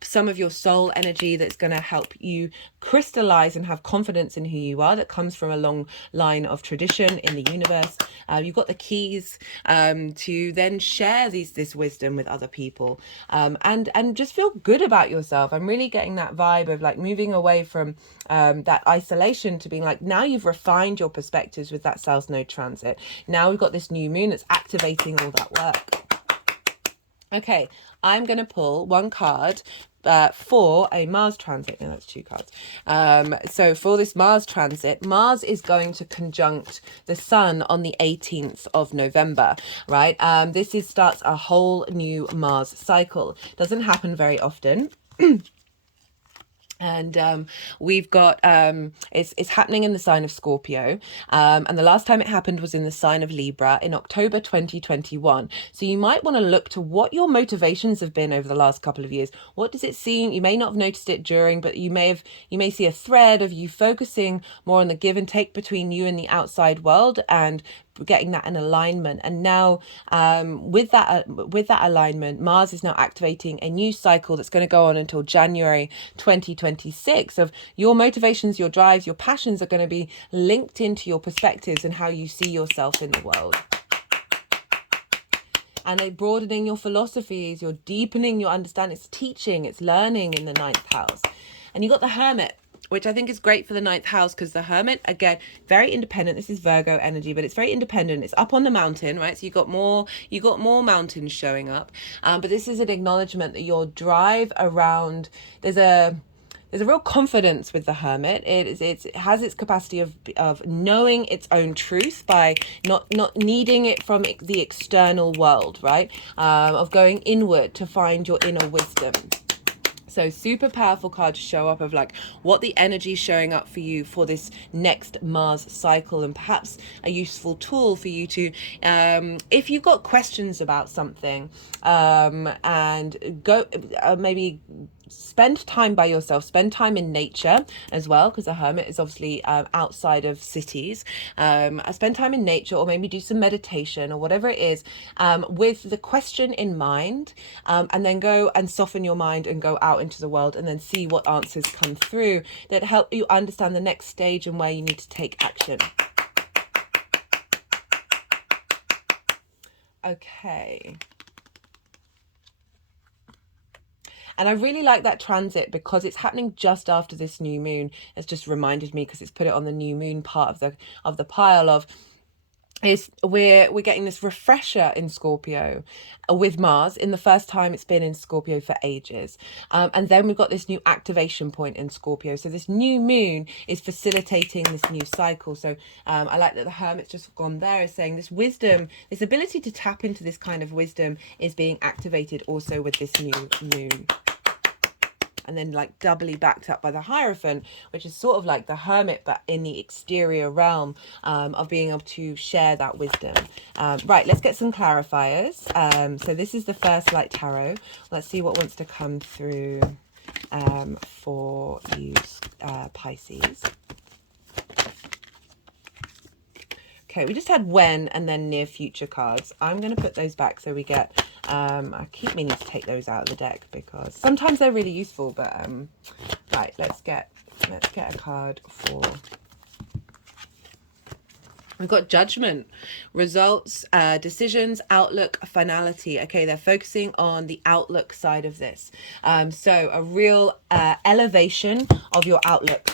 some of your soul energy that's going to help you crystallize and have confidence in who you are, that comes from a long line of tradition in the universe. You've got the keys to then share this wisdom with other people, and just feel good about yourself. I'm really getting that vibe of like moving away from that isolation to being like, now you've refined your perspectives with that South Node transit. Now we've got this new moon that's activating all that work. Okay, I'm going to pull one card for a Mars transit. No, that's two cards. So for this Mars transit, Mars is going to conjunct the Sun on the 18th of November, right? This starts a whole new Mars cycle. Doesn't happen very often. And we've got it's happening in the sign of Scorpio, and the last time it happened was in the sign of Libra in October 2021. So you might want to look to what your motivations have been over the last couple of years. What does it seem? You may not have noticed it during, but you may see a thread of you focusing more on the give and take between you and the outside world, and getting that in alignment. And now with that alignment, Mars is now activating a new cycle that's going to go on until January 2026, of your motivations, your drives, your passions are going to be linked into your perspectives and how you see yourself in the world. And they're broadening your philosophies, you're deepening your understanding. It's teaching, it's learning in the ninth house. And you've got the Hermit. which I think is great for the ninth house, because the Hermit, again, very independent. This is Virgo energy, but it's very independent. It's up on the mountain, right? So you got more mountains showing up. But this is an acknowledgement that your drive around, there's a real confidence with the Hermit. It has its capacity of knowing its own truth by not needing it from the external world, right? Of going inward to find your inner wisdom. So super powerful card to show up of like what the energy is showing up for you for this next Mars cycle, and perhaps a useful tool for you to, if you've got questions about something, and go maybe spend time by yourself, spend time in nature as well, because the Hermit is obviously outside of cities. Spend time in nature, or maybe do some meditation or whatever it is, with the question in mind, and then go and soften your mind and go out into the world, and then see what answers come through that help you understand the next stage and where you need to take action. Okay. And I really like that transit because it's happening just after this new moon. It's just reminded me, because it's put it on the new moon part of the pile of, is we're getting this refresher in Scorpio with Mars in the first time it's been in Scorpio for ages, and then we've got this new activation point in Scorpio. So this new moon is facilitating this new cycle. So I like that the Hermit's just gone there, is saying this wisdom, this ability to tap into this kind of wisdom is being activated also with this new moon. And then like doubly backed up by the Hierophant, which is sort of like the Hermit, but in the exterior realm of being able to share that wisdom. Right, let's get some clarifiers. So this is the first light tarot. Let's see what wants to come through for you, Pisces. Okay, we just had when and then near future cards. I'm going to put those back so we get, I keep meaning to take those out of the deck because sometimes they're really useful, but right, let's get a card for, we've got judgment, results, decisions, outlook, finality. Okay, they're focusing on the outlook side of this. So a real elevation of your outlook.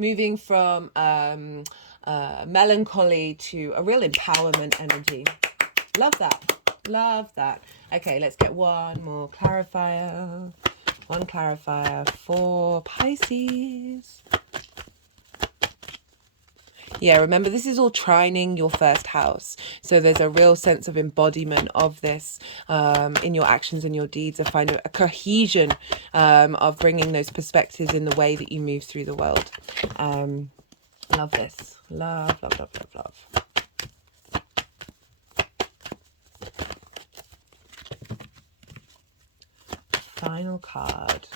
Moving from melancholy to a real empowerment energy. Love that. Love that. Okay, let's get one more clarifier. One clarifier for Pisces. Yeah, remember, this is all trining your first house. So there's a real sense of embodiment of this in your actions and your deeds, of finding a cohesion of bringing those perspectives in the way that you move through the world. Love this. Love, love, love, love, love. Final card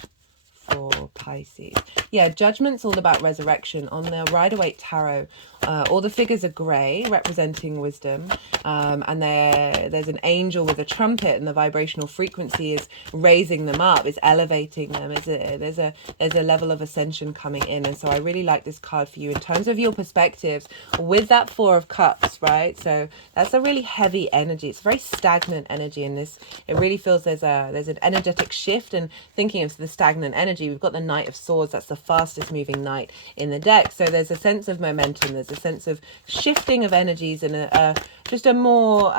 for Pisces. Yeah, judgment's all about resurrection. On the Rider-Waite Tarot, all the figures are grey, representing wisdom, and there's an angel with a trumpet, and the vibrational frequency is raising them up, it's elevating them. There's a level of ascension coming in. And so I really like this card for you in terms of your perspectives with that Four of Cups, right? So that's a really heavy energy. It's very stagnant energy in this. It really feels there's an energetic shift. And thinking of the stagnant energy, we've got the Knight of Swords. That's the fastest moving knight in the deck. So there's a sense of momentum. There's a sense of shifting of energies, and just a more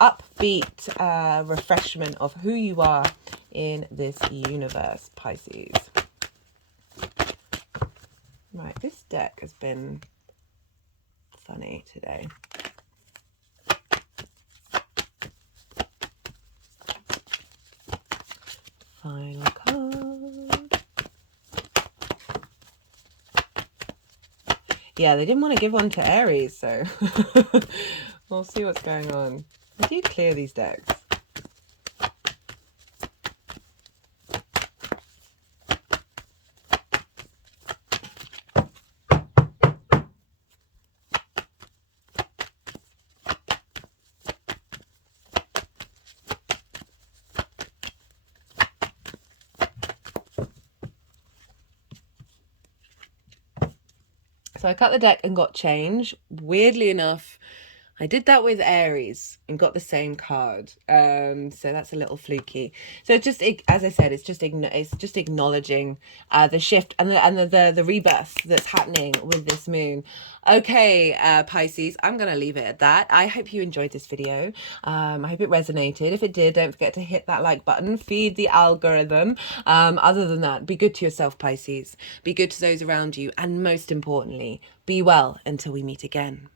upbeat refreshment of who you are in this universe, Pisces. Right, this deck has been funny today. Final card. Yeah, they didn't want to give one to Aries, so we'll see what's going on. How do you clear these decks? So I cut the deck and got change. Weirdly enough, I did that with Aries and got the same card. So that's a little fluky. So just, as I said, it's just acknowledging the shift and the rebirth that's happening with this moon. Okay, Pisces, I'm going to leave it at that. I hope you enjoyed this video. I hope it resonated. If it did, don't forget to hit that like button, feed the algorithm. Other than that, be good to yourself, Pisces. Be good to those around you. And most importantly, be well until we meet again.